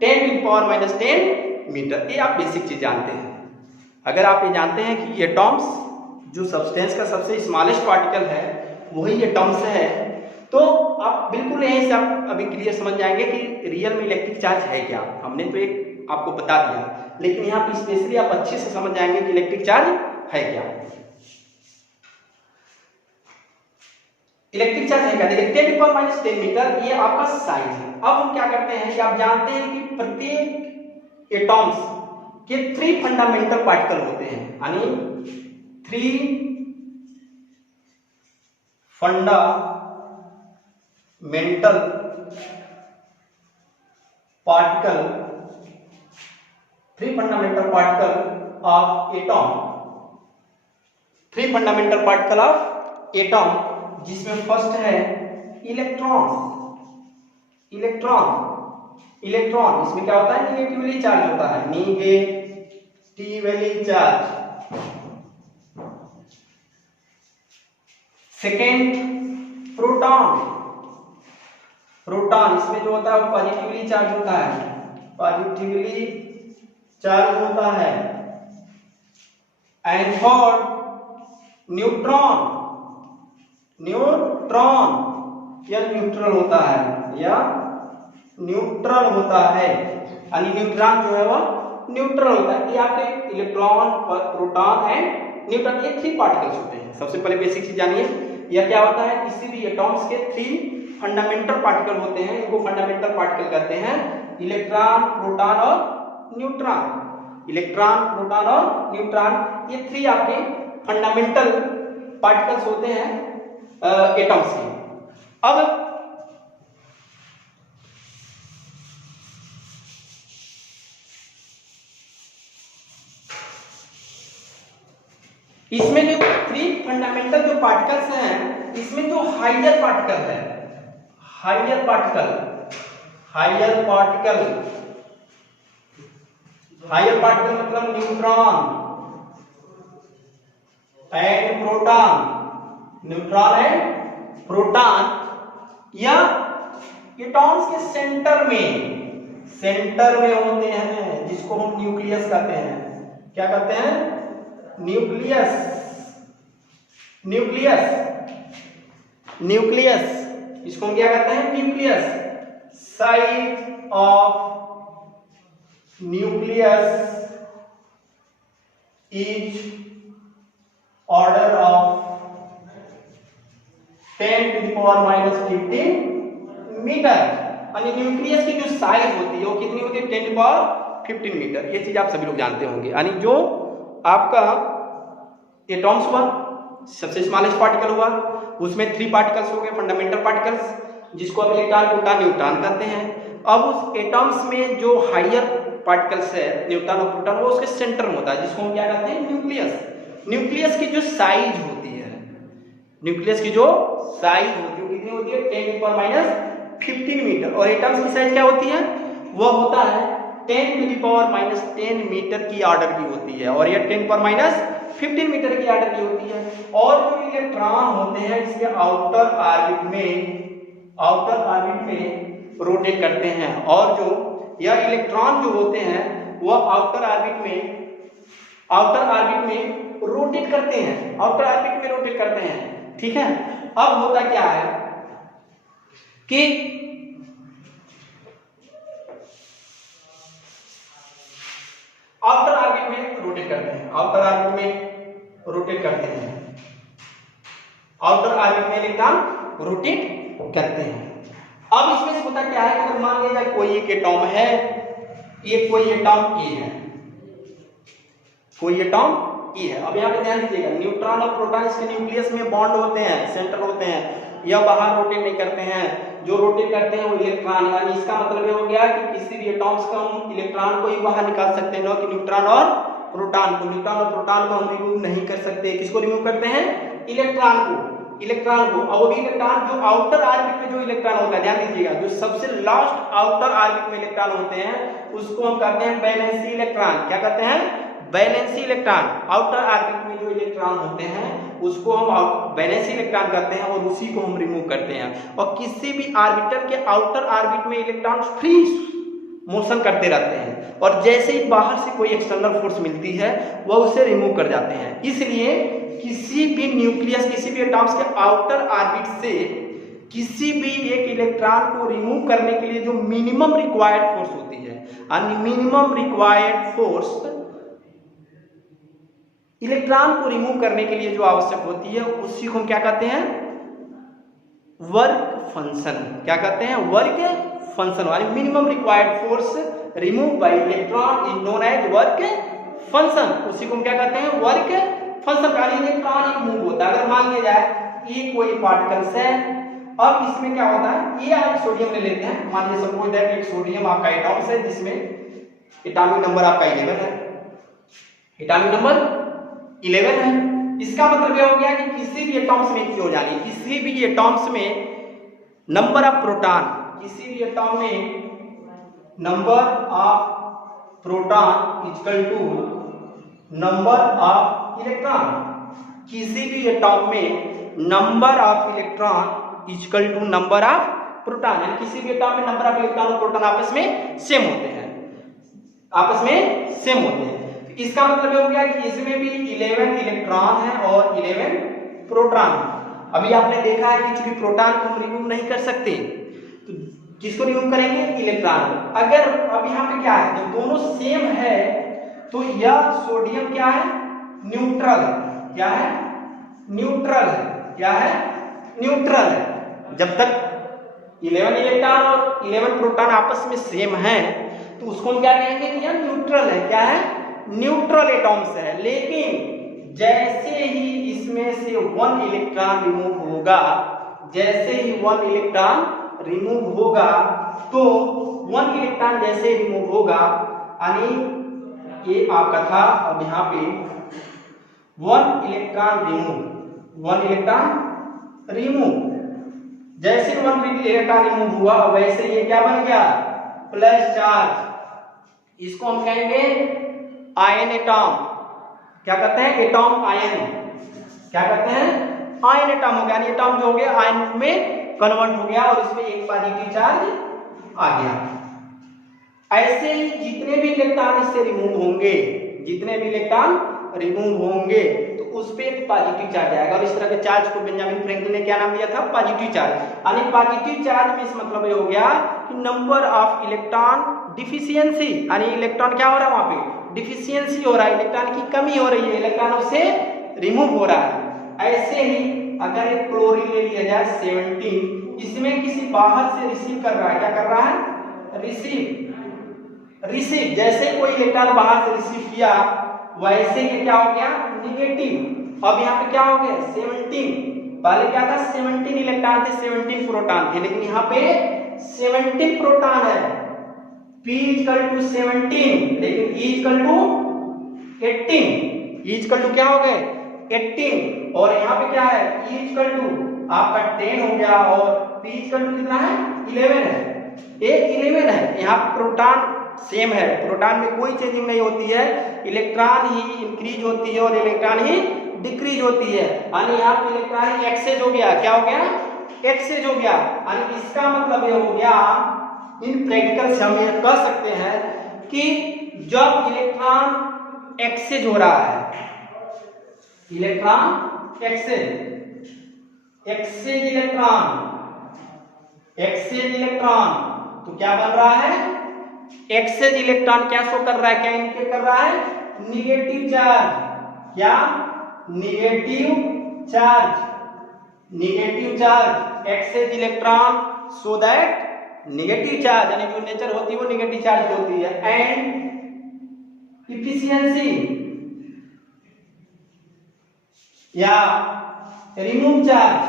10 to the power minus 10 metre. ये आप बेसिक चीज जानते हैं। अगर आप ये जानते हैं कि एटॉम्स जो सब्सटेंस का सबसे स्मॉलेस्ट पार्टिकल है वही एटॉम्स है, तो आप बिल्कुल यहीं से आप अभी क्लियर समझ जाएंगे कि रियल में इलेक्ट्रिक चार्ज है क्या। हमने तो एक आपको बता दिया, लेकिन यहाँ पे स्पेशली आप अच्छे से समझ जाएंगे कि इलेक्ट्रिक चार्ज है क्या। इलेक्ट्रिक चार्ज है क्या? देखिए 10 to the power minus 10 metre ये आपका साइज है। अब हम क्या करते हैं कि आप जानते हैं कि प्रत्येक एटॉम्स के 3 फंडामेंटल पार्टिकल होते हैं, यानी 3 fundamental particle of atom, 3 fundamental particle of atom, जिसमें फर्स्ट है इलेक्ट्रॉन। इसमें क्या होता है? निगेटिवली चार्ज होता है, निगेटिवली चार्ज। सेकेंड प्रोटॉन, इसमें जो होता है वो पॉजिटिवली चार्ज होता है, एंड थर्ड न्यूट्रॉन या न्यूट्रल होता है, यानी न्यूट्रॉन जो है वो न्यूट्रल होता है। ये आपके इलेक्ट्रॉन, प्रोटॉन एंड न्यूट्रॉन, ये 3 पार्टिकल्स होते हैं। सबसे पहले बेसिक चीज जानिए, यह क्या होता है? किसी भी एटॉम्स के 3 फंडामेंटल पार्टिकल होते हैं, इनको फंडामेंटल पार्टिकल कहते हैं, इलेक्ट्रॉन, प्रोटॉन और न्यूट्रॉन। इलेक्ट्रॉन, प्रोटॉन और न्यूट्रॉन, ये 3 आपके फंडामेंटल पार्टिकल्स होते हैं एटॉम्स के। अब इसमें जो 3 फंडामेंटल जो पार्टिकल्स हैं, इसमें जो हायर पार्टिकल है, हायर पार्टिकल मतलब न्यूट्रॉन एंड प्रोटॉन, या एटॉम्स के सेंटर में होते हैं, जिसको हम न्यूक्लियस कहते हैं। क्या कहते हैं? न्यूक्लियस। इसको हम क्या कहते हैं? Nucleus. Size of nucleus is order of 10 to the power minus 15 metre. यानी न्यूक्लियस की जो साइज होती है वो कितनी होती है? 10 to the power 15 मीटर। ये चीज आप सभी लोग जानते होंगे। यानी जो आपका एटॉम्स हुआ, सबसे स्मॉलेस्ट पार्टिकल हुआ, उसमें 3 पार्टिकल्स हो गए फंडामेंटल पार्टिकल्स, जिसको आप इलेक्ट्रॉन, प्रोटॉन, न्यूट्रॉन कहते हैं। अब उस एटॉम्स में जो हायर पार्टिकल्स है, न्यूट्रॉन और प्रोटॉन, वो उसके सेंटर में होता है, जिसको हम क्या कहते हैं? न्यूक्लियस। न्यूक्लियस की जो साइज होती है, वो कितनी होती है? 10 to the power minus 15 metre. और एटम्स की साइज क्या होती है? वो होता है 10 to the power minus 10 metre की ऑर्डर की होती है, और ये 10 to the power minus 15 metre की ऑर्डर की होती है। और जो इलेक्ट्रॉन होते हैं इसके आउटर ऑर्बिट में रोटेट करते हैं, और जो यह इलेक्ट्रॉन जो होते हैं वह आउटर ऑर्बिट में रोटेट करते हैं, ठीक है। अब होता क्या है कि आउटर ऑर्बिट में रोटेट करते हैं, आउटर ऑर्बिट में इलेक्ट्रॉन रोटेट करते हैं। अब इसमें से होता क्या है कि अगर मान लिया जाए कोई एक एटॉम है, ये कोई एटॉम ए है, कोई एटॉम ई है। अब यहाँ पे ध्यान दीजिएगा, न्यूट्रॉन और प्रोटॉन इसके न्यूक्लियस में बॉन्ड होते हैं, सेंटर होते हैं, यह बाहर रोटेट नहीं करते हैं, जो रोटेट करते हैं वो इलेक्ट्रॉन। यानी इसका मतलब ये हो गया कि किसी भी एटॉम्स का हम इलेक्ट्रॉन को ही बाहर निकाल सकते हैं, न कि न्यूट्रॉन और प्रोटॉन को। न्यूट्रॉन और प्रोटॉन को हम रिमूव नहीं कर सकते। किसको रिमूव करते हैं? इलेक्ट्रॉन को, इलेक्ट्रॉन को। और वो भी इलेक्ट्रॉन जो आउटर ऑर्बिट में जो इलेक्ट्रॉन होता है, ध्यान दीजिएगा, जो सबसे लास्ट आउटर ऑर्बिट में इलेक्ट्रॉन होते हैं उसको हम कहते हैं वैलेंसी इलेक्ट्रॉन। क्या कहते हैं? Valency electron. आउटर ऑर्बिट में जो इलेक्ट्रॉन होते हैं उसको हम वैलेंसी इलेक्ट्रॉन कहते हैं और उसी को हम रिमूव करते हैं। और किसी भी ऑर्बिटल के आउटर ऑर्बिट में इलेक्ट्रॉन फ्री मोशन करते रहते हैं और जैसे ही बाहर से कोई एक्सटर्नल फोर्स मिलती है वह उसे रिमूव कर जाते हैं। इसलिए किसी भी न्यूक्लियस, किसी भी एटॉम्स के आउटर ऑर्बिट से किसी भी एक इलेक्ट्रॉन को रिमूव करने के लिए जो मिनिमम रिक्वायर्ड फोर्स होती है, यानी मिनिमम रिक्वायर्ड फोर्स इलेक्ट्रॉन को रिमूव करने के लिए जो आवश्यक होती है उसी को हम क्या कहते हैं? Work function. क्या कहते हैं? Work function. यानी minimum required force remove by electron is known as work function. उसी को हम क्या कहते हैं? Work function. यानी इलेक्ट्रॉन ही मूव होता है। अगर मान लिया जाए ये कोई पार्टिकल्स है, अब इसमें क्या होता है, ये आप सोडियम ले लेते हैं, मान लीजिए सपोज दैट एक सोडियम आपका एटॉम्स है जिसमें एटॉमिक नंबर आपका 11 है, एटॉमिक नंबर 11 है। इसका मतलब यह हो गया कि किसी भी एटॉम्स में क्यों जानी, किसी भी एटॉम्स में नंबर ऑफ प्रोटॉन, किसी भी एटॉम में number of proton equal to number of electron. किसी भी एटॉम में number of electron equal to number of proton. यानी किसी भी एटॉम में नंबर ऑफ इलेक्ट्रॉन और प्रोटॉन आपस में सेम होते हैं, आपस में सेम होते हैं। इसका मतलब ये हो गया कि इसमें भी 11 इलेक्ट्रॉन है और 11 प्रोटॉन। अभी आपने देखा है कि चूंकि प्रोटॉन को हम रिमूव नहीं कर सकते तो किसको रिमूव करेंगे? इलेक्ट्रॉन। अगर अब यहाँ पे क्या है, जब दोनों सेम है तो यह सोडियम क्या है? न्यूट्रल है। क्या है? न्यूट्रल है। क्या है? न्यूट्रल है। जब तक 11 इलेक्ट्रॉन और 11 प्रोटॉन आपस में सेम है तो उसको हम क्या कहेंगे कि यह न्यूट्रल है। क्या है? न्यूट्रल एटॉम्स है। लेकिन जैसे ही इसमें से 1 इलेक्ट्रॉन रिमूव होगा, जैसे ही 1 इलेक्ट्रॉन रिमूव होगा तो 1 इलेक्ट्रॉन जैसे रिमूव होगा, यानी ये आपका था, अब यहाँ पे 1 इलेक्ट्रॉन रिमूव, 1 इलेक्ट्रॉन रिमूव, जैसे 1 इलेक्ट्रॉन रिमूव हुआ वैसे ये क्या बन गया? Plus charge. इसको हम कहेंगे आयन एटॉम। क्या कहते हैं? Atom ion. क्या कहते हैं? आयन एटॉम हो गया। यानी एटॉम जो हो गया आयन में कन्वर्ट हो गया और इसमें एक पॉजिटिव चार्ज आ गया। ऐसे ही जितने भी इलेक्ट्रॉन इससे रिमूव होंगे, जितने भी इलेक्ट्रॉन रिमूव होंगे तो उस पे एक पॉजिटिव चार्ज आएगा। और इस तरह के चार्ज को बेंजामिन फ्रैंकलिन ने क्या नाम दिया था? Positive charge. यानी पॉजिटिव चार्ज में इस मतलब ये हो गया कि नंबर ऑफ इलेक्ट्रॉन डिफिशियंसी, यानी इलेक्ट्रॉन क्या हो रहा है वहां पे? डिफिशियंसी हो रहा है, इलेक्ट्रॉन की कमी हो रही है, इलेक्ट्रॉन उससे रिमूव हो रहा है। ऐसे ही अगर एक क्लोरीन ले लिया जाए 17, इसमें किसी बाहर से रिसीव कर रहा है, क्या कर रहा है? रिसीव। जैसे कोई इलेक्ट्रॉन बाहर से रिसीव किया वैसे ये क्या हो गया? निगेटिव। अब यहाँ पे क्या हो गया? 17। पहले क्या था? 17 इलेक्ट्रॉन थे, 17 प्रोटॉन थे, लेकिन यहाँ पे 17 प्रोटॉन है। P इक्वल टू 17, लेकिन E equal to 18। E equal to क्या हो गए? 18। और यहाँ पे क्या है? E इक्वल टू आपका 10 हो गया और P इक्वल टू कितना है? 11 है। ये 11 है। यहाँ प्रोटॉन सेम है, प्रोटॉन में कोई चेंजिंग नहीं होती है, इलेक्ट्रॉन ही इंक्रीज होती है और इलेक्ट्रॉन ही डिक्रीज होती है। यानी यहाँ पे इलेक्ट्रॉन ही एक्सचेंज हो गया। क्या हो गया? एक्सचेंज हो गया। यानी इसका मतलब ये हो गया, इन प्रैक्टिकल से हम ये कह सकते हैं कि जब इलेक्ट्रॉन एक्सचेंज हो रहा है, इलेक्ट्रॉन एक्सचेंज इलेक्ट्रॉन तो क्या बन रहा है? एक्सचेंज इलेक्ट्रॉन क्या शो कर रहा है? क्या इंडिकेट कर रहा है? Negative charge. क्या? Negative charge. Excess electron so that negative charge यानी जो नेचर होती है वो नेगेटिव चार्ज होती है, एंड इफिशियंसी या रिमूव चार्ज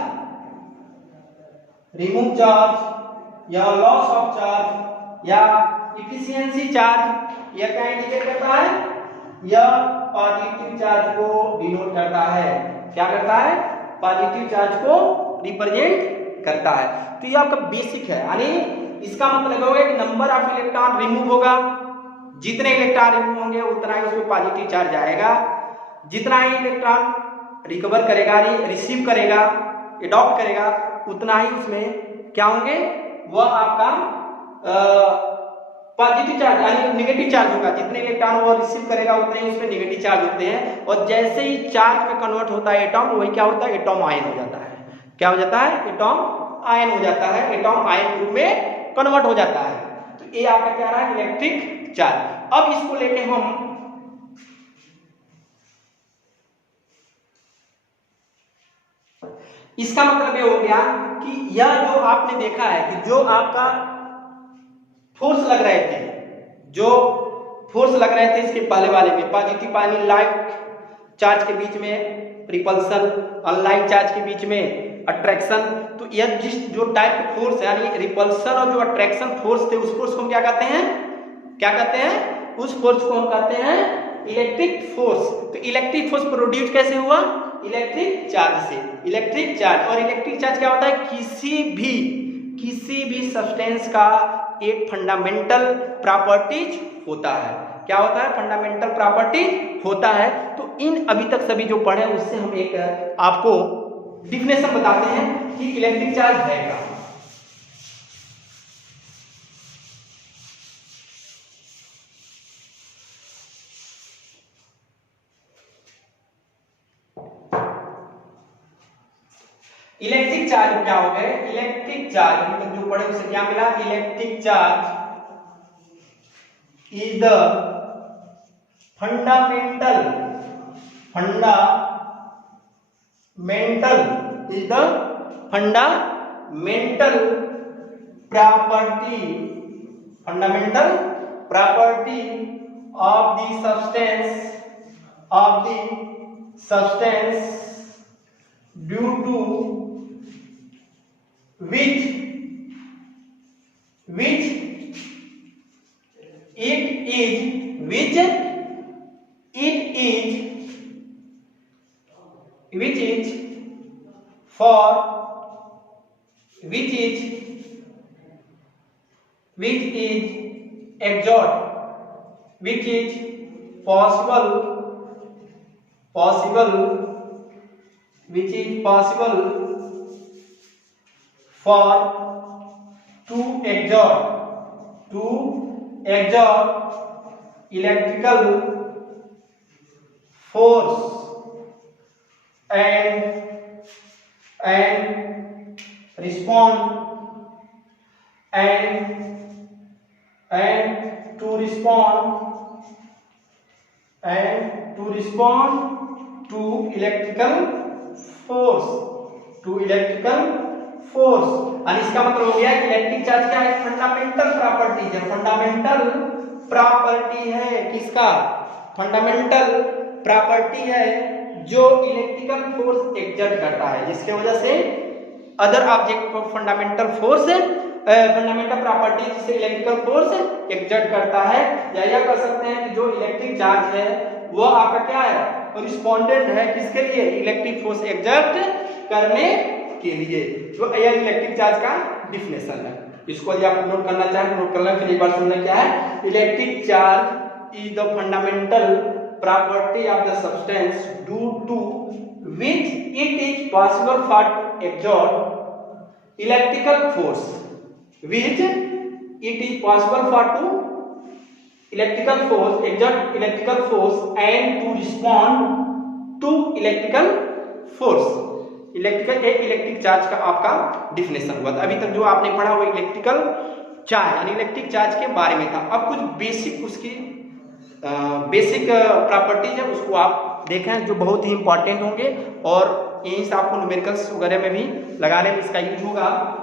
या लॉस ऑफ चार्ज या इफिशियंसी चार्ज, यह क्या इंडिकेट करता है, यह पॉजिटिव चार्ज को डिनोट करता है। क्या करता है, पॉजिटिव चार्ज को रिप्रेजेंट करता है। तो ये आपका बेसिक है, यानी इसका मतलब होगा कि नंबर ऑफ इलेक्ट्रॉन रिमूव होगा, जितने इलेक्ट्रॉन रिमूव होंगे उतना ही उसमें पॉजिटिव चार्ज आएगा, जितना ही इलेक्ट्रॉन रिकवर करेगा, रिसीव करेगा, एडॉप्ट करेगा, उतना ही उसमें क्या होंगे, वह आपका पॉजिटिव चार्ज यानी नेगेटिव चार्ज होगा। जितने इलेक्ट्रॉन वो रिसीव करेगा उतने ही उसमें नेगेटिव चार्ज होते हैं, और जैसे ही चार्ज में कन्वर्ट होता है एटॉम, वही क्या होता है, एटॉम आयन हो जाता है। क्या हो जाता है, एटॉम आयन हो जाता है, एटॉम आयन ग्रुप में कन्वर्ट हो जाता है। तो ये आपका क्या रहा है, इलेक्ट्रिक चार्ज। अब इसको लेके हम इसका मतलब ये हो गया कि यह जो आपने देखा है कि जो आपका फोर्स लग रहे थे, जो फोर्स लग रहे थे इसके पहले वाले में, पॉजिटिव यानी लाइक चार्ज के बीच में रिपल्सन, अनलाइक चार्ज के बीच में अट्रैक्शन, तो यह जिस जो टाइप के फोर्स यानी रिपल्सन और जो अट्रैक्शन फोर्स थे, उस फोर्स को हम क्या कहते हैं, क्या कहते हैं, उस फोर्स को हम कहते हैं इलेक्ट्रिक फोर्स। तो इलेक्ट्रिक फोर्स प्रोड्यूस कैसे हुआ, इलेक्ट्रिक चार्ज से। इलेक्ट्रिक चार्ज, और इलेक्ट्रिक चार्ज क्या होता है, किसी भी सब्सटेंस का एक फंडामेंटल प्रॉपर्टीज होता है। क्या होता है, फंडामेंटल प्रॉपर्टीज होता है। तो इन अभी तक सभी जो पढ़े उससे हम एक आपको डिफिनेशन बताते हैं कि इलेक्ट्रिक चार्ज है क्या। इलेक्ट्रिक चार्ज क्या हो गए, इलेक्ट्रिक चार्ज अभी तक जो पढ़े उसे क्या मिला, electric charge is the fundamental property of the substance due to which is possible for to exert electrical force and respond to respond to electrical force। और इसका मतलब हो गया इलेक्ट्रिक चार्ज क्या है, फंडामेंटल प्रॉपर्टी है, फंडामेंटल प्रॉपर्टी है किसका, फंडामेंटल प्रॉपर्टी है जो इलेक्ट्रिकल फोर्स एक्सर्ट करता है, जिसके वजह से अदर ऑब्जेक्ट पर फंडामेंटल फोर्स फंडामेंटल प्रॉपर्टी जिससे इलेक्ट्रिकल फोर्स एक्सर्ट करता है। या यह कर सकते हैं कि जो इलेक्ट्रिक चार्ज है वो आपका क्या है, रिस्पोंडेंट है किसके लिए, इलेक्ट्रिक फोर्स एक्सर्ट करने के लिए। तो यह इलेक्ट्रिक चार्ज का डिफिनेशन है। इसको यदि आप नोट करना चाहें नोट कर लें, फिर एक बार सुनना क्या है, electric charge is the fundamental property of the substance due to which it is possible for to exert electrical force, which it is possible for to exert electrical force and to respond to electrical force। Electric charge का आपका definition हुआ था। अभी तक जो आपने पढ़ा वो इलेक्ट्रिकल चार्ज यानी इलेक्ट्रिक चार्ज के बारे में था। अब कुछ बेसिक उसकी बेसिक प्रॉपर्टीज है उसको आप देखें जो बहुत ही इंपॉर्टेंट होंगे और यहीं से आपको न्यूमेरिकल्स वगैरह में भी लगाने में इसका यूज होगा।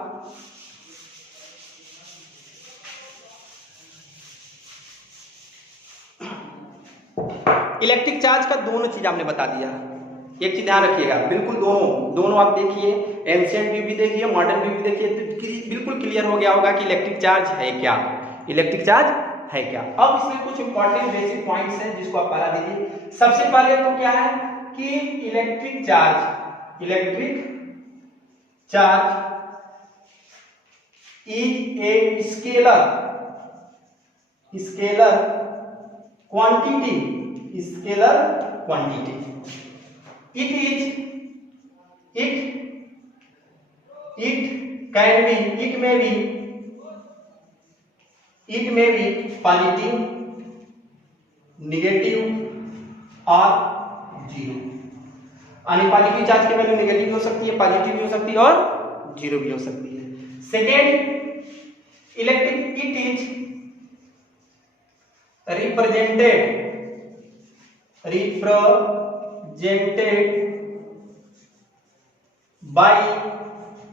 इलेक्ट्रिक चार्ज का दोनों चीज आपने बता दिया, एक चीज ध्यान रखिएगा, बिल्कुल दोनों आप देखिए, एंशिएंट व्यू भी देखिए, मॉडर्न व्यू भी देखिए, तो बिल्कुल क्लियर हो गया होगा कि इलेक्ट्रिक चार्ज है क्या, इलेक्ट्रिक चार्ज है क्या। अब इसमें कुछ इंपॉर्टेंट बेसिक पॉइंट्स हैं जिसको आप पढ़ा दीजिए। सबसे पहले तो क्या है कि electric charge is a scalar quantity. It may be positive, negative और जीरो। यानी पॉजिटिव चार्ज की वैल्यू नेगेटिव भी हो सकती है, पॉजिटिव भी हो सकती है और जीरो भी हो सकती है। Second, electric it is represented by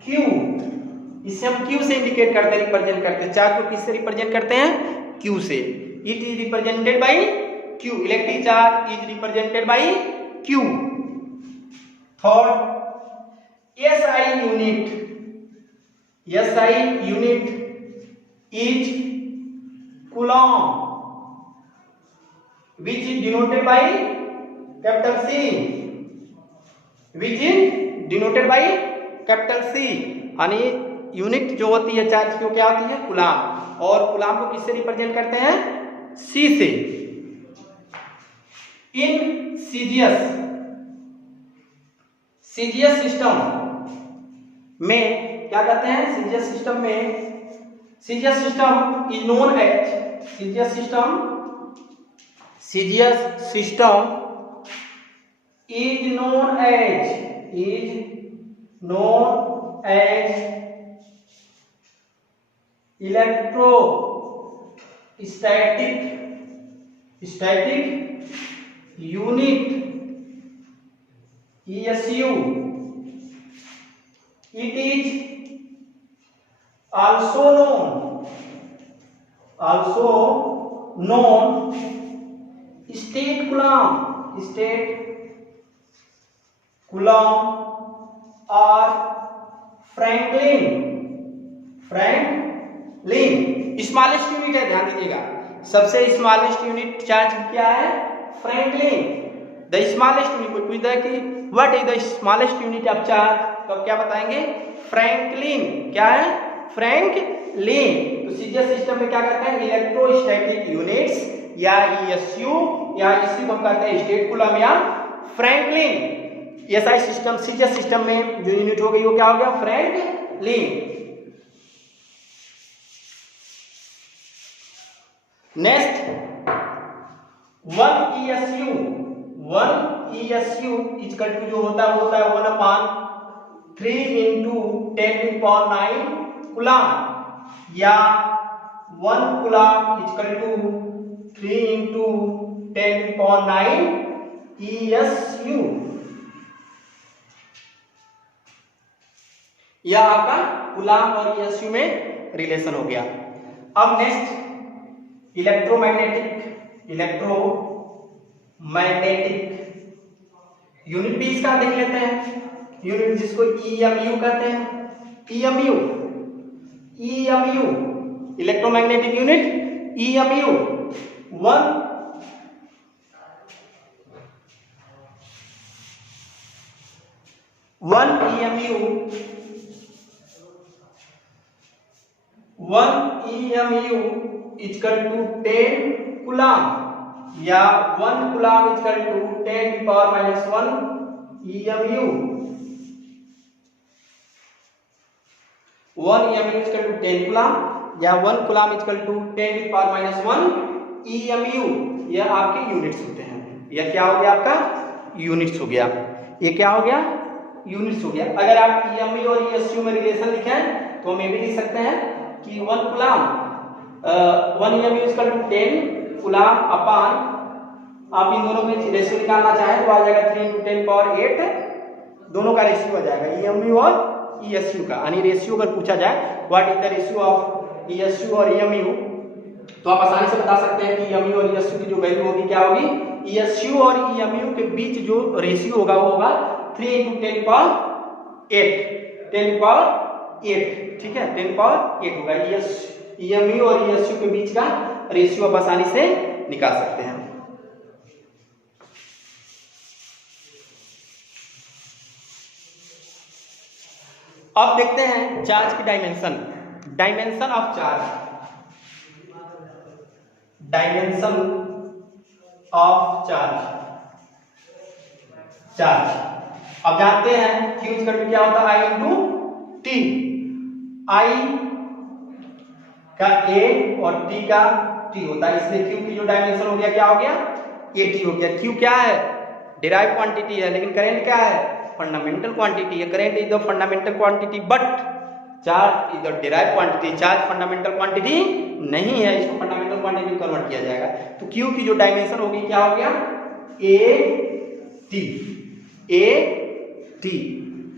Q। इसे हम Q से इंडिकेट करते हैं, रिप्रेजेंट करते हैं। चार्ज को किससे रिप्रेजेंट करते हैं? Q से। It is represented by Q। Electric charge is represented by Q। Third, SI unit is coulomb which is denoted by capital C, यानी यूनिट जो होती है चार्ज की वो क्या होती है? कूलम्ब। और कूलम्ब को किससे रिप्रेजेंट करते हैं? C से। इन सीजीएस सिस्टम में क्या कहते हैं? CGS system is known as electrostatic unit ESU। It is also known state coulomb or Franklin। Smallest unit है, ध्यान दीजिएगा, सबसे स्मॉलेस्ट यूनिट चार्ज क्या है? फ्रैंकलिन। द स्मॉलेस्ट यूनिट को पूछता है कि what is the smallest unit of charge, तो आप क्या बताएंगे? फ्रैंकलिन। क्या है? फ्रैंकलिन। तो सीजीएस सिस्टम में क्या कहते हैं? इलेक्ट्रोस्टैटिक यूनिट्स या ESU, या इसी को हम कहते हैं स्टेट कूलम्ब या Franklin. SI system, CGS system में जो यूनिट हो गई वो क्या हो गया? Franklin. Next, 1 ESU equal to जो होता है वो होता है 1/3 into 10⁹ कूलम्ब, या 1 coulomb equal to 3 into 10⁹ ESU। यह आपका कूलम्ब और ESU में रिलेशन हो गया। अब नेक्स्ट, इलेक्ट्रोमैग्नेटिक यूनिट भी इसका देख लेते हैं। यूनिट जिसको EMU कहते हैं, EMU electromagnetic unit EMU। 1 EMU equal to 10 coulomb, या 1 coulomb equal to 10⁻⁻1 EMU। 1 EMU equal to 10 coulomb या 1 कूलम्ब इक्वल टू 10⁻⁻1 EMU। यह आपके यूनिट्स होते हैं। यह क्या हो गया? आपका यूनिट्स हो गया। ये क्या हो गया? यूनिट्स हो गया। अगर आप EMU और ESU में रिलेशन लिखें तो हम ये भी लिख सकते हैं कि 1 coulomb 1 EMU equal to 10 coulomb अपान, आप इन दोनों में रेशियो निकालना चाहें तो आ जाएगा 3 × 10⁸ दोनों का रेशियो आ जाएगा, EMU और ESU का। यानी रेशियो अगर पूछा जाए what is the ratio of ESU और EMU, तो आप आसानी से बता सकते हैं कि EMU और ESU की जो वैल्यू होगी क्या होगी, ESU और EMU के बीच जो रेशियो होगा वो होगा 3 × 10 पावर 8, ठीक है, 10 पावर 8 होगा। EMU और ESU के बीच का रेशियो आप आसानी से निकाल सकते हैं। अब देखते हैं चार्ज की dimension, dimension of charge, dimension of charge. अब जानते हैं Q इक्वल टू क्या होता है, I इंटू T, I का A और T का T होता है, इसलिए Q की जो डायमेंशन हो गया क्या हो गया, AT हो गया। Q क्या है, डिराइव क्वांटिटी है, लेकिन करंट क्या है, फंडामेंटल क्वांटिटी है। Current is the fundamental quantity but charge is the derive quantity. Charge fundamental quantity नहीं है, इसको फंडामेंटल क्वांटिटी में कन्वर्ट किया जाएगा। तो Q की जो डायमेंशन होगी क्या हो गया, AT, A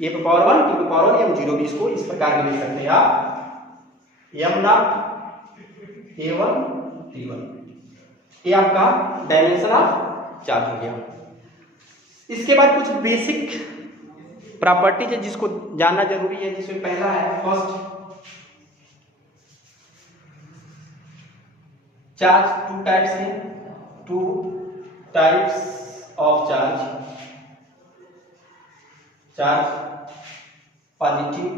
पे पावर 1, T पे पावर 1, M0 भी इसको इस प्रकार भी लिख सकते हैं आप, M0 A1 T1। ये आपका डायमेंशन ऑफ चार्ज हो गया। इसके बाद कुछ बेसिक प्रॉपर्टीज है जिसको जानना जरूरी है, जिसमें पहला है फर्स्ट, चार्ज टू टाइप्स है, to types of charge, charge positive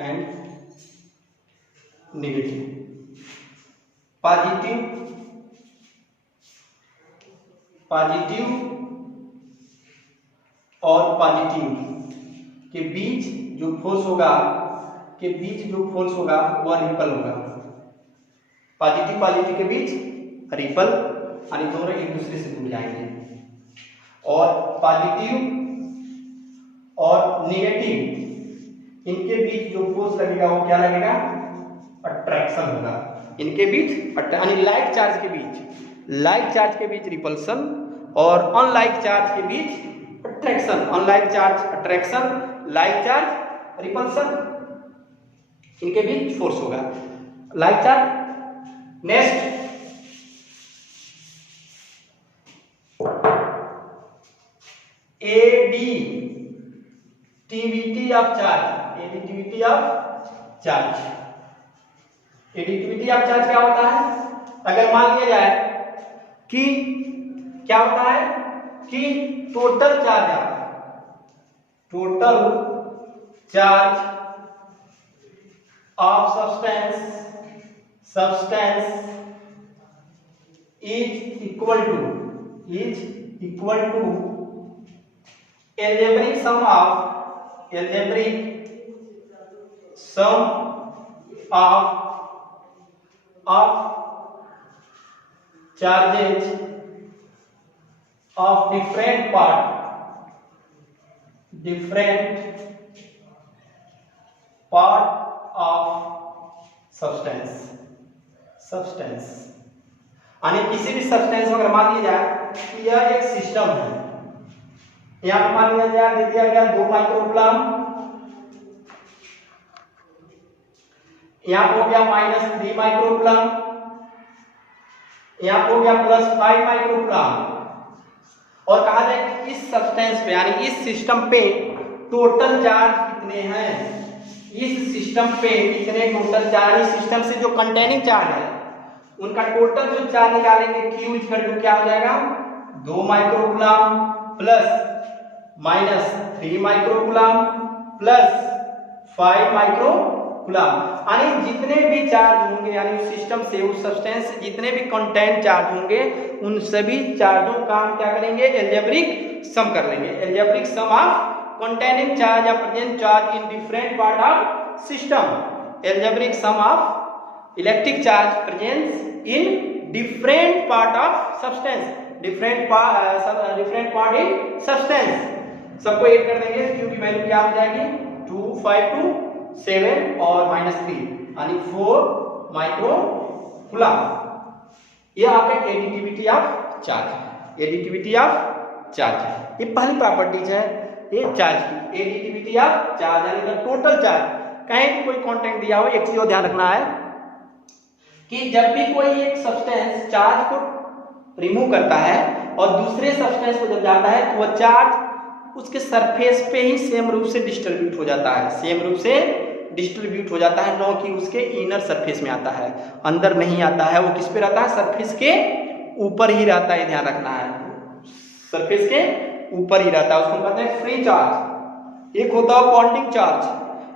and negative. Positive और पॉजिटिव के बीच जो फोर्स होगा, वह रिपल होगा। पॉजिटिव के बीच रिपल, यानी दोनों एक दूसरे से जुड़ जाएंगे। और पॉजिटिव और नेगेटिव इनके बीच जो फोर्स लगेगा वो क्या लगेगा, अट्रैक्शन होगा। इनके बीच यानी लाइक चार्ज के बीच रिपल्सन और अनलाइक चार्ज के बीच attraction, unlike charge attraction, like charge repulsion, इनके बीच फोर्स होगा। Like charge, next additivity of charge, additivity of charge क्या होता है, अगर मान लिया जाए कि क्या होता है कि total charge of substance is equal to algebraic sum of charges of different part of substance। यानी किसी भी सब्सटेंस अगर मान लिया जाए कि यह एक सिस्टम है, यहाँ पर मान लिया जाए दे दिया गया 2 माइक्रोकूलम, यहाँ पर हो गया -3 माइक्रोकूलम, यहाँ पर हो गया +5 माइक्रोकूलम। और कहा जाए कि इस सब्सटेंस पे यानी इस सिस्टम पे टोटल चार्ज कितने हैं, इस सिस्टम पे कितने टोटल चार्ज, इस सिस्टम से जो कंटेनिंग चार्ज है उनका टोटल जो चार्ज निकालेंगे Q इक्वल टू क्या हो जाएगा, 2 microcoulomb plus -3 microcoulomb plus 5 microcoulomb. यानी जितने भी चार्ज होंगे, यानी उस सिस्टम से उस सब्सटेंस से जितने भी कंटेंट चार्ज होंगे उन सभी चार्जों का हम क्या करेंगे, एल्जेब्रिक सम कर लेंगे। Algebraic sum of containing charge or present charge in different part of system, algebraic sum of electric charge present in different part of substance, different part in substance। सबको ऐड कर देंगे, Q की value क्या हो जाएगी 2, 5, 2, 7 और -3 यानी 4 microcoulomb. ये आपका एडिटिविटी ऑफ चार्ज, ये पहली प्रॉपर्टीज है। ये चार्ज की एडिटिविटी ऑफ चार्ज यानी द टोटल चार्ज। कहीं भी कोई कंटेंट दिया हो, एक चीज ध्यान रखना है कि जब भी कोई एक सब्सटेंस चार्ज को रिमूव करता है और दूसरे सब्सटेंस को जब जाता है तो वह चार्ज उसके सरफेस पे ही सेम रूप से डिस्ट्रीब्यूट हो जाता है, सेम रूप से डिस्ट्रीब्यूट हो जाता है, न कि उसके इनर सरफेस में आता है, अंदर नहीं आता है। वो किस पे रहता है? सरफेस के ऊपर ही रहता है, ध्यान रखना है, सरफेस के ऊपर ही रहता है। उसको कहते हैं फ्री चार्ज। एक होता है बॉन्डिंग चार्ज।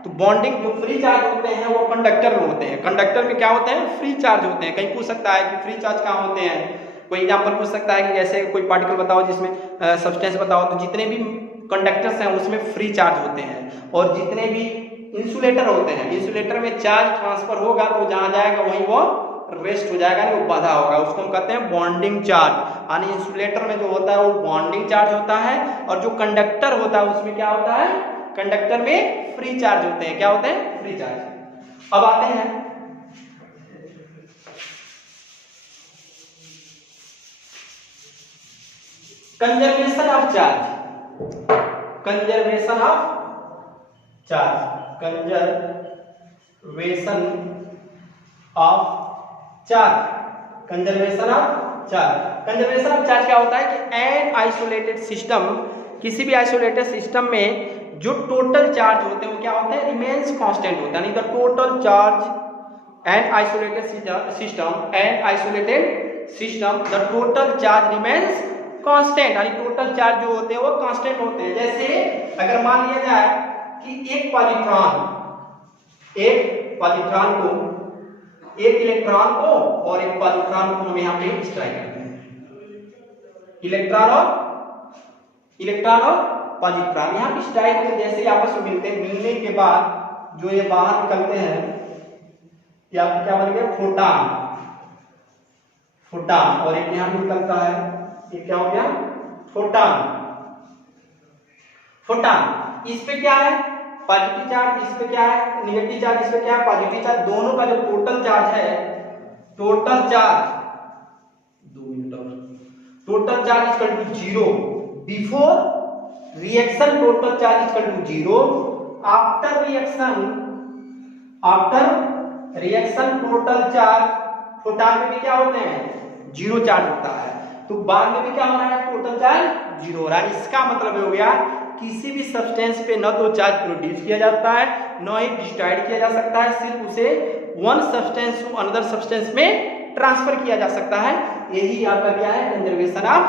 तो बॉन्डिंग जो फ्री चार्ज होते हैं वो कंडक्टर में होते हैं। कंडक्टर में क्या होते हैं? फ्री चार्ज होते हैं। कहीं पूछ सकता है कि फ्री चार्ज कहाँ होते हैं, कोई एग्जांपल पूछ सकता है कि जैसे कोई पार्टिकल बताओ जिसमें सब्सटेंस बताओ, तो जितने भी कंडक्टर्स हैं उसमें फ्री चार्ज होते हैं। और जितने भी इंसुलेटर होते हैं, इंसुलेटर में चार्ज ट्रांसफर होगा तो जहां जाएगा वहीं वो रेस्ट हो जाएगा, नहीं वो बाधा होगा, उसको हम कहते हैं बॉन्डिंग चार्ज। यानी इंसुलेटर में जो होता है वो बॉन्डिंग चार्ज होता है, और जो कंडक्टर होता है उसमें क्या होता है? कंडक्टर में फ्री चार्ज होते हैं। क्या होते हैं? Free charge. अब आते हैं conservation of charge. Conservation of charge, conservation of charge, conservation of charge. Conservation of charge क्या होता है कि एन आइसोलेटेड सिस्टम, किसी भी आइसोलेटेड सिस्टम में जो टोटल चार्ज होते हैं वो क्या होते हैं? रिमेन्स कांस्टेंट होता है। यानी the total charge an isolated system, an isolated system the total charge remains constant, यानी टोटल चार्ज जो होते हैं वो कांस्टेंट होते हैं। जैसे अगर मान लिया जाए कि एक पॉजिट्रॉन को, एक इलेक्ट्रॉन को और एक पॉजिट्रॉन को हम यहाँ पे स्ट्राइक करते हैं, इलेक्ट्रॉन और पॉजिट्रॉन यहाँ पे स्ट्राइक करते, जैसे ही आपस में मिलते हैं, मिलने के बाद जो ये बाहर निकलते हैं ये आपको क्या बन गया? फोटॉन। और एक यहाँ निकलता है, ये क्या हो गया? फोटॉन। इस पे क्या है? पॉजिटिव चार्ज, इस पे क्या है? निगेटिव चार्ज, इस पे क्या है? Positive charge. दोनों का जो टोटल चार्ज है, टोटल चार्ज 2 मिनट और, total charge is equal to 0 before reaction, total charge is equal to 0 after reaction total charge, photon में भी क्या होते हैं? 0 चार्ज होता है। तो बाद में भी क्या हो रहा है? टोटल चार्ज 0 हो रहा है। इसका मतलब हो गया किसी भी सब्सटेंस पे न तो चार्ज प्रोड्यूस किया जाता है न ही डिस्ट्रॉयड किया जा सकता है, सिर्फ उसे one substance to another substance में ट्रांसफर किया जा सकता है। यही आपका क्या है? Conservation of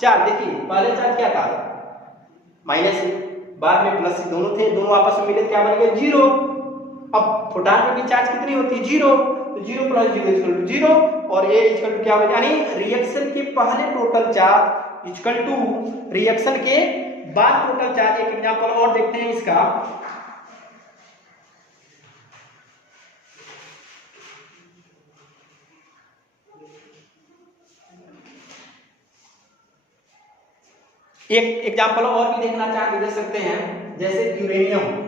charge. देखिए पहले चार्ज क्या था? माइनस, बाद में प्लस, दोनों थे, दोनों आपस में मिले तो क्या बन गया? 0। अब फोटॉन में भी चार्ज कितनी होती है? 0। तो 0 प्लस 0 इक्वल टू 0 और ये इक्वल टू क्या हो गया? यानी रिएक्शन के पहले total charge equal to reaction के बाद टोटल चार्ज। एक एग्जांपल और देखते हैं इसका। एक एग्जांपल और भी देखना चाहते देख सकते हैं, जैसे यूरेनियम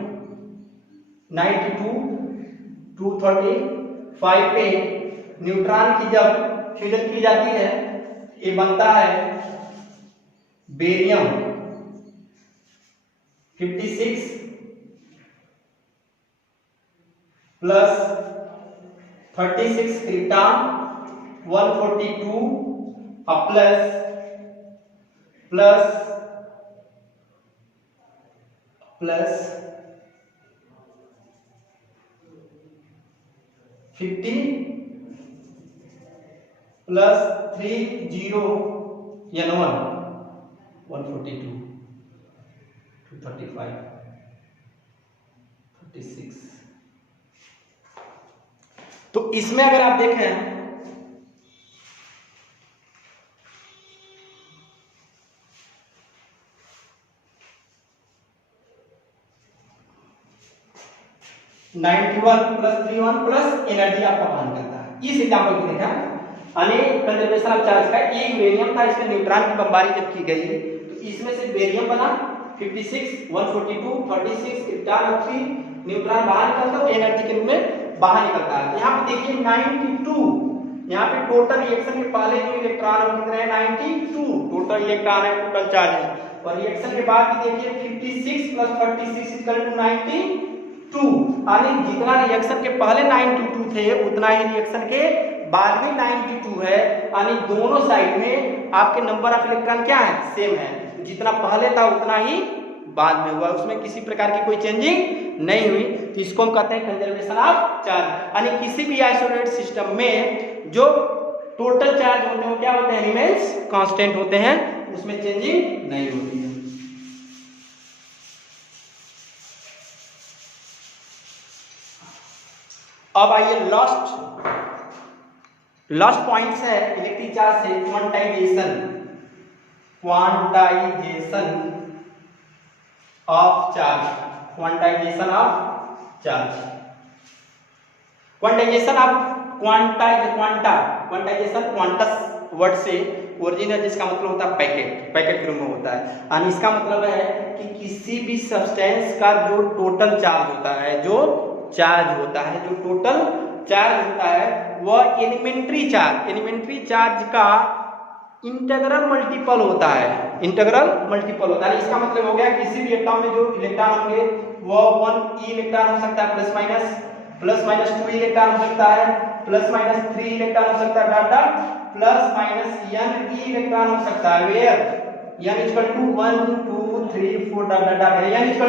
92 235 पे न्यूट्रॉन की जब फ्यूजन की जाती है ये बनता है barium 56 plus 36 krypton 142 plus 50 plus 30 N1 142 235 36। तो इसमें अगर आप देखें (91 + 31 प्लस एनर्जी आपका वहन करता है। इस एग्जांपल को देखा, अनेक कंजर्वेशन ऑफ चार्ज का ये यूरेनियम था, इसमें न्यूट्रॉन की बमबारी जब की गई तो इसमें से बेरियम बना 56 142 36 क्रिप्टॉन और 3 न्यूट्रॉन बाहर निकलता है, एनर्जी के रूप में बाहर निकलता है। यहाँ पे देखिए 92, यहाँ पे टोटल रिएक्शन के पहले जो इलेक्ट्रॉन कितने हैं? 92 टोटल इलेक्ट्रॉन है, टोटल चार्ज है। और रिएक्शन के बाद भी देखिए 56 + 36 = 92, यानी जितना रिएक्शन के पहले 92 थे उतना ही रिएक्शन के बाद में 92 है, यानी दोनों साइड में आपके नंबर ऑफ इलेक्ट्रॉन क्या है, सेम है। जितना पहले था उतना ही बाद में हुआ, उसमें किसी प्रकार की कोई चेंजिंग नहीं हुई, तो इसको हम कहते हैं कंजर्वेशन ऑफ चार्ज। यानी किसी भी आइसोलेटेड सिस्टम में जो टोटल चार्ज होते हैं वो क्या होते हैं, रिमेन्स कांस्टेंट होते हैं, उसमें चेंजिंग नहीं होती है। अब आइए लास्ट पॉइंट्स है इलेक्ट्रिक चार्ज से quantization of charge. Quantization of charge, quantization of quantization quantus word से ओरिजिन है, जिसका मतलब होता है पैकेट के रूप में होता है। और इसका मतलब है कि किसी भी सब्सटेंस का जो टोटल चार्ज होता है, जो टोटल चार्ज होता है वह एलिमेंट्री चार्ज का इंटीग्रल मल्टीपल होता है, इसका मतलब हो गया किसी भी एटॉम में जो इलेक्ट्रॉन होंगे वो 1 e इलेक्ट्रॉन हो सकता है, प्लस माइनस 2 इलेक्ट्रॉन हो सकता है, प्लस माइनस 3 इलेक्ट्रॉन हो सकता है, plus minus n e electron हो सकता है, where n = 1 2 3 4 n =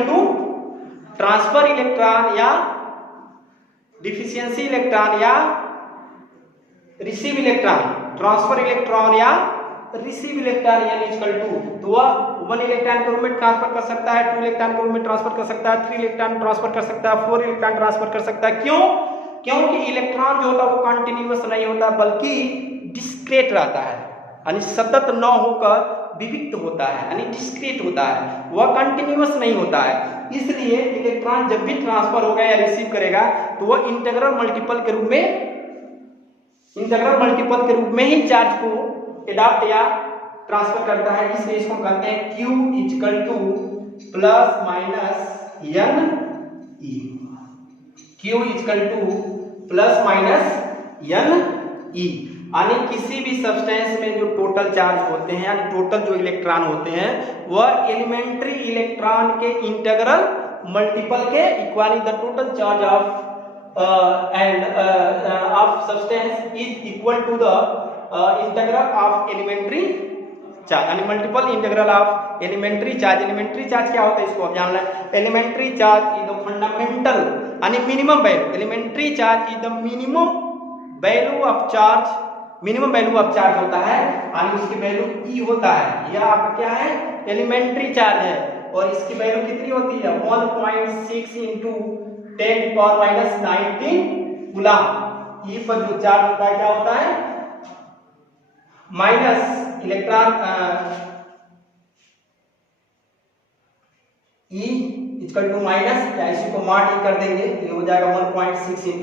transfer electron या डिफिशियंसी इलेक्ट्रॉन या रिसीव इलेक्ट्रॉन, ट्रांसफर इलेक्ट्रॉन या रिसीव इलेक्ट्रॉन n = तो वह 1 इलेक्ट्रॉन के रूप में ट्रांसफर कर सकता है, 2 इलेक्ट्रॉन के रूप में ट्रांसफर कर सकता है, 3 इलेक्ट्रॉन ट्रांसफर कर सकता है, 4 इलेक्ट्रॉन ट्रांसफर कर सकता है। क्यों? क्योंकि इलेक्ट्रॉन जो होता है वो कंटिन्यूअस नहीं होता बल्कि डिस्क्रीट रहता है, यानी सतत न होकर विविक्त होता है, यानी डिस्क्रीट होता है, वह कंटिन्यूअस नहीं होता है। इसलिए इलेक्ट्रॉन जब भी ट्रांसफर होगा या रिसीव करेगा तो वह इंटीग्रल मल्टीपल के रूप में ही चार्ज को एडॉप्ट या ट्रांसफर करता है। इसलिए इसको कहते हैं Q = ±n e, Q = ±n e। यानी किसी भी सब्सटेंस में जो टोटल चार्ज होते हैं, यानी टोटल जो इलेक्ट्रॉन होते हैं वह एलिमेंट्री इलेक्ट्रॉन के इंटीग्रल मल्टीपल के equally the total charge of substance is equal to the integral of elementary charge, यानी multiple integral of elementary charge. Elementary charge क्या होता है इसको आप जान लें। Elementary charge is the fundamental यानी minimum value, elementary charge is the minimum value of charge होता है, यानी उसकी वैल्यू E होता है। यह आपका क्या है, एलिमेंट्री चार्ज है, और इसकी वैल्यू कितनी होती है 1.6 × 10⁻⁹ कूलम। E पर जो चार्ज होता है क्या होता है, माइनस इलेक्ट्रॉन E = माइनस, या इसी को मॉड E कर देंगे, ये हो जाएगा 1.6 ×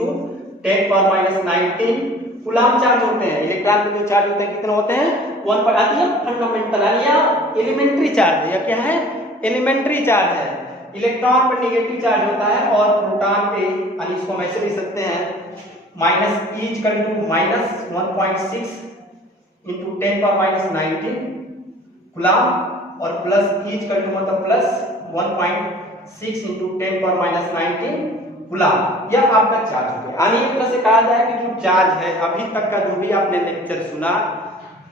10⁻⁹ कूलम चार्ज होते हैं। इलेक्ट्रॉन के जो चार्ज होते हैं कितने होते हैं 1 पर आती है फंडामेंटल, या एलिमेंट्री चार्ज है, या क्या है एलिमेंट्री चार्ज है। इलेक्ट्रॉन पर नेगेटिव चार्ज होता है और प्रोटॉन पे, यानी इसको हम ऐसे लिख सकते हैं -E = -1.6 × 10⁻⁹ कूलम, और प्लस E = मतलब प्लस 1.6 × 10⁻⁹ कूलम। यह आपका चार्ज हो गया। यानी एक तरह से कहा जाए कि जो चार्ज है, अभी तक का जो भी आपने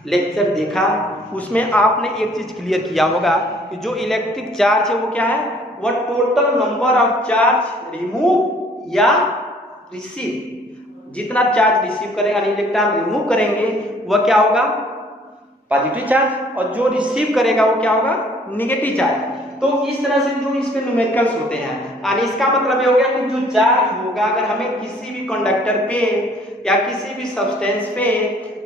लेक्चर देखा उसमें आपने एक चीज क्लियर किया होगा कि जो इलेक्ट्रिक चार्ज है वो क्या है, वह total number of charge remove या रिसीव, जितना चार्ज रिसीव करेंगे यानी इलेक्ट्रॉन रिमूव करेंगे वह क्या होगा पॉजिटिव चार्ज, और जो रिसीव करेगा वो क्या होगा नेगेटिव चार्ज। तो इस तरह से जो इसमें न्यूमेरिकल्स होते हैं, यानी इसका मतलब ये हो गया कि जो चार्ज होगा, अगर हमें किसी भी कंडक्टर पे या किसी भी सब्सटेंस पे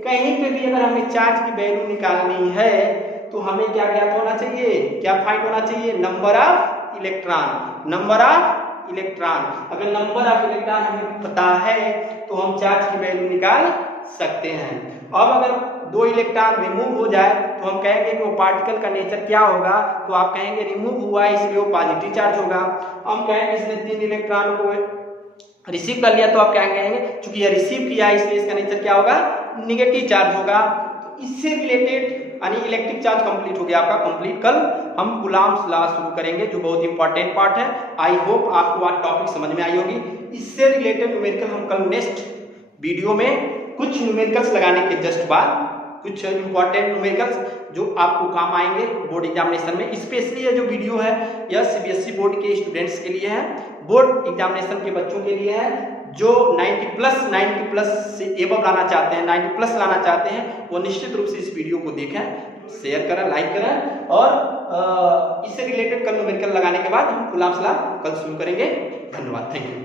कहीं पे भी अगर हमें चार्ज की वैल्यू निकालनी है तो हमें क्या ज्ञात होना चाहिए, क्या फाइंड होना चाहिए, नंबर ऑफ इलेक्ट्रॉन। अगर नंबर ऑफ इलेक्ट्रॉन हमें पता है तो हम चार्ज की वैल्यू निकाल सकते हैं। अब अगर 2 इलेक्ट्रॉन रिमूव हो जाए तो हम कहेंगे कि वो पार्टिकल का नेचर क्या होगा, तो आप कहेंगे रिमूव हुआ है इसलिए वो पॉजिटिव चार्ज होगा। हम कहेंगे इसने 3 इलेक्ट्रॉन को रिसीव कर लिया तो आप क्या कहेंगे, चूंकि ये रिसीव किया है इसलिए इसका नेचर क्या होगा नेगेटिव चार्ज होगा। तो इससे रिलेटेड यानी इलेक्ट्रिक चार्ज कंप्लीट हो गया आपका कंप्लीट। कल हम कूलम्ब्स लॉ शुरू करेंगे जो बहुत इंपॉर्टेंट पार्ट है। आई होप आपको आज टॉपिक समझ में आई होगी। इससे रिलेटेड न्यूमेरिकल हम कल नेक्स्ट वीडियो में कुछ न्यूमेरिकल्स लगाने के जस्ट बाद कुछ इंपॉर्टेंट न्यूमेरिकल्स जो आपको काम आएंगे बोर्ड एग्जामिनेशन में। स्पेशली ये जो वीडियो है यह सीबीएसई बोर्ड के स्टूडेंट्स के लिए है, बोर्ड एग्जामिनेशन के बच्चों के लिए है जो 90 प्लस से एबव लाना चाहते हैं, 90 प्लस लाना चाहते हैं, वो निश्चित रूप से इस वीडियो को देखें, शेयर करें, लाइक करें। और इससे रिलेटेड कल न्यूमेरिकल लगाने के बाद हम कूलम्ब्स लॉ कल शुरू करेंगे। धन्यवाद, थैंक यू।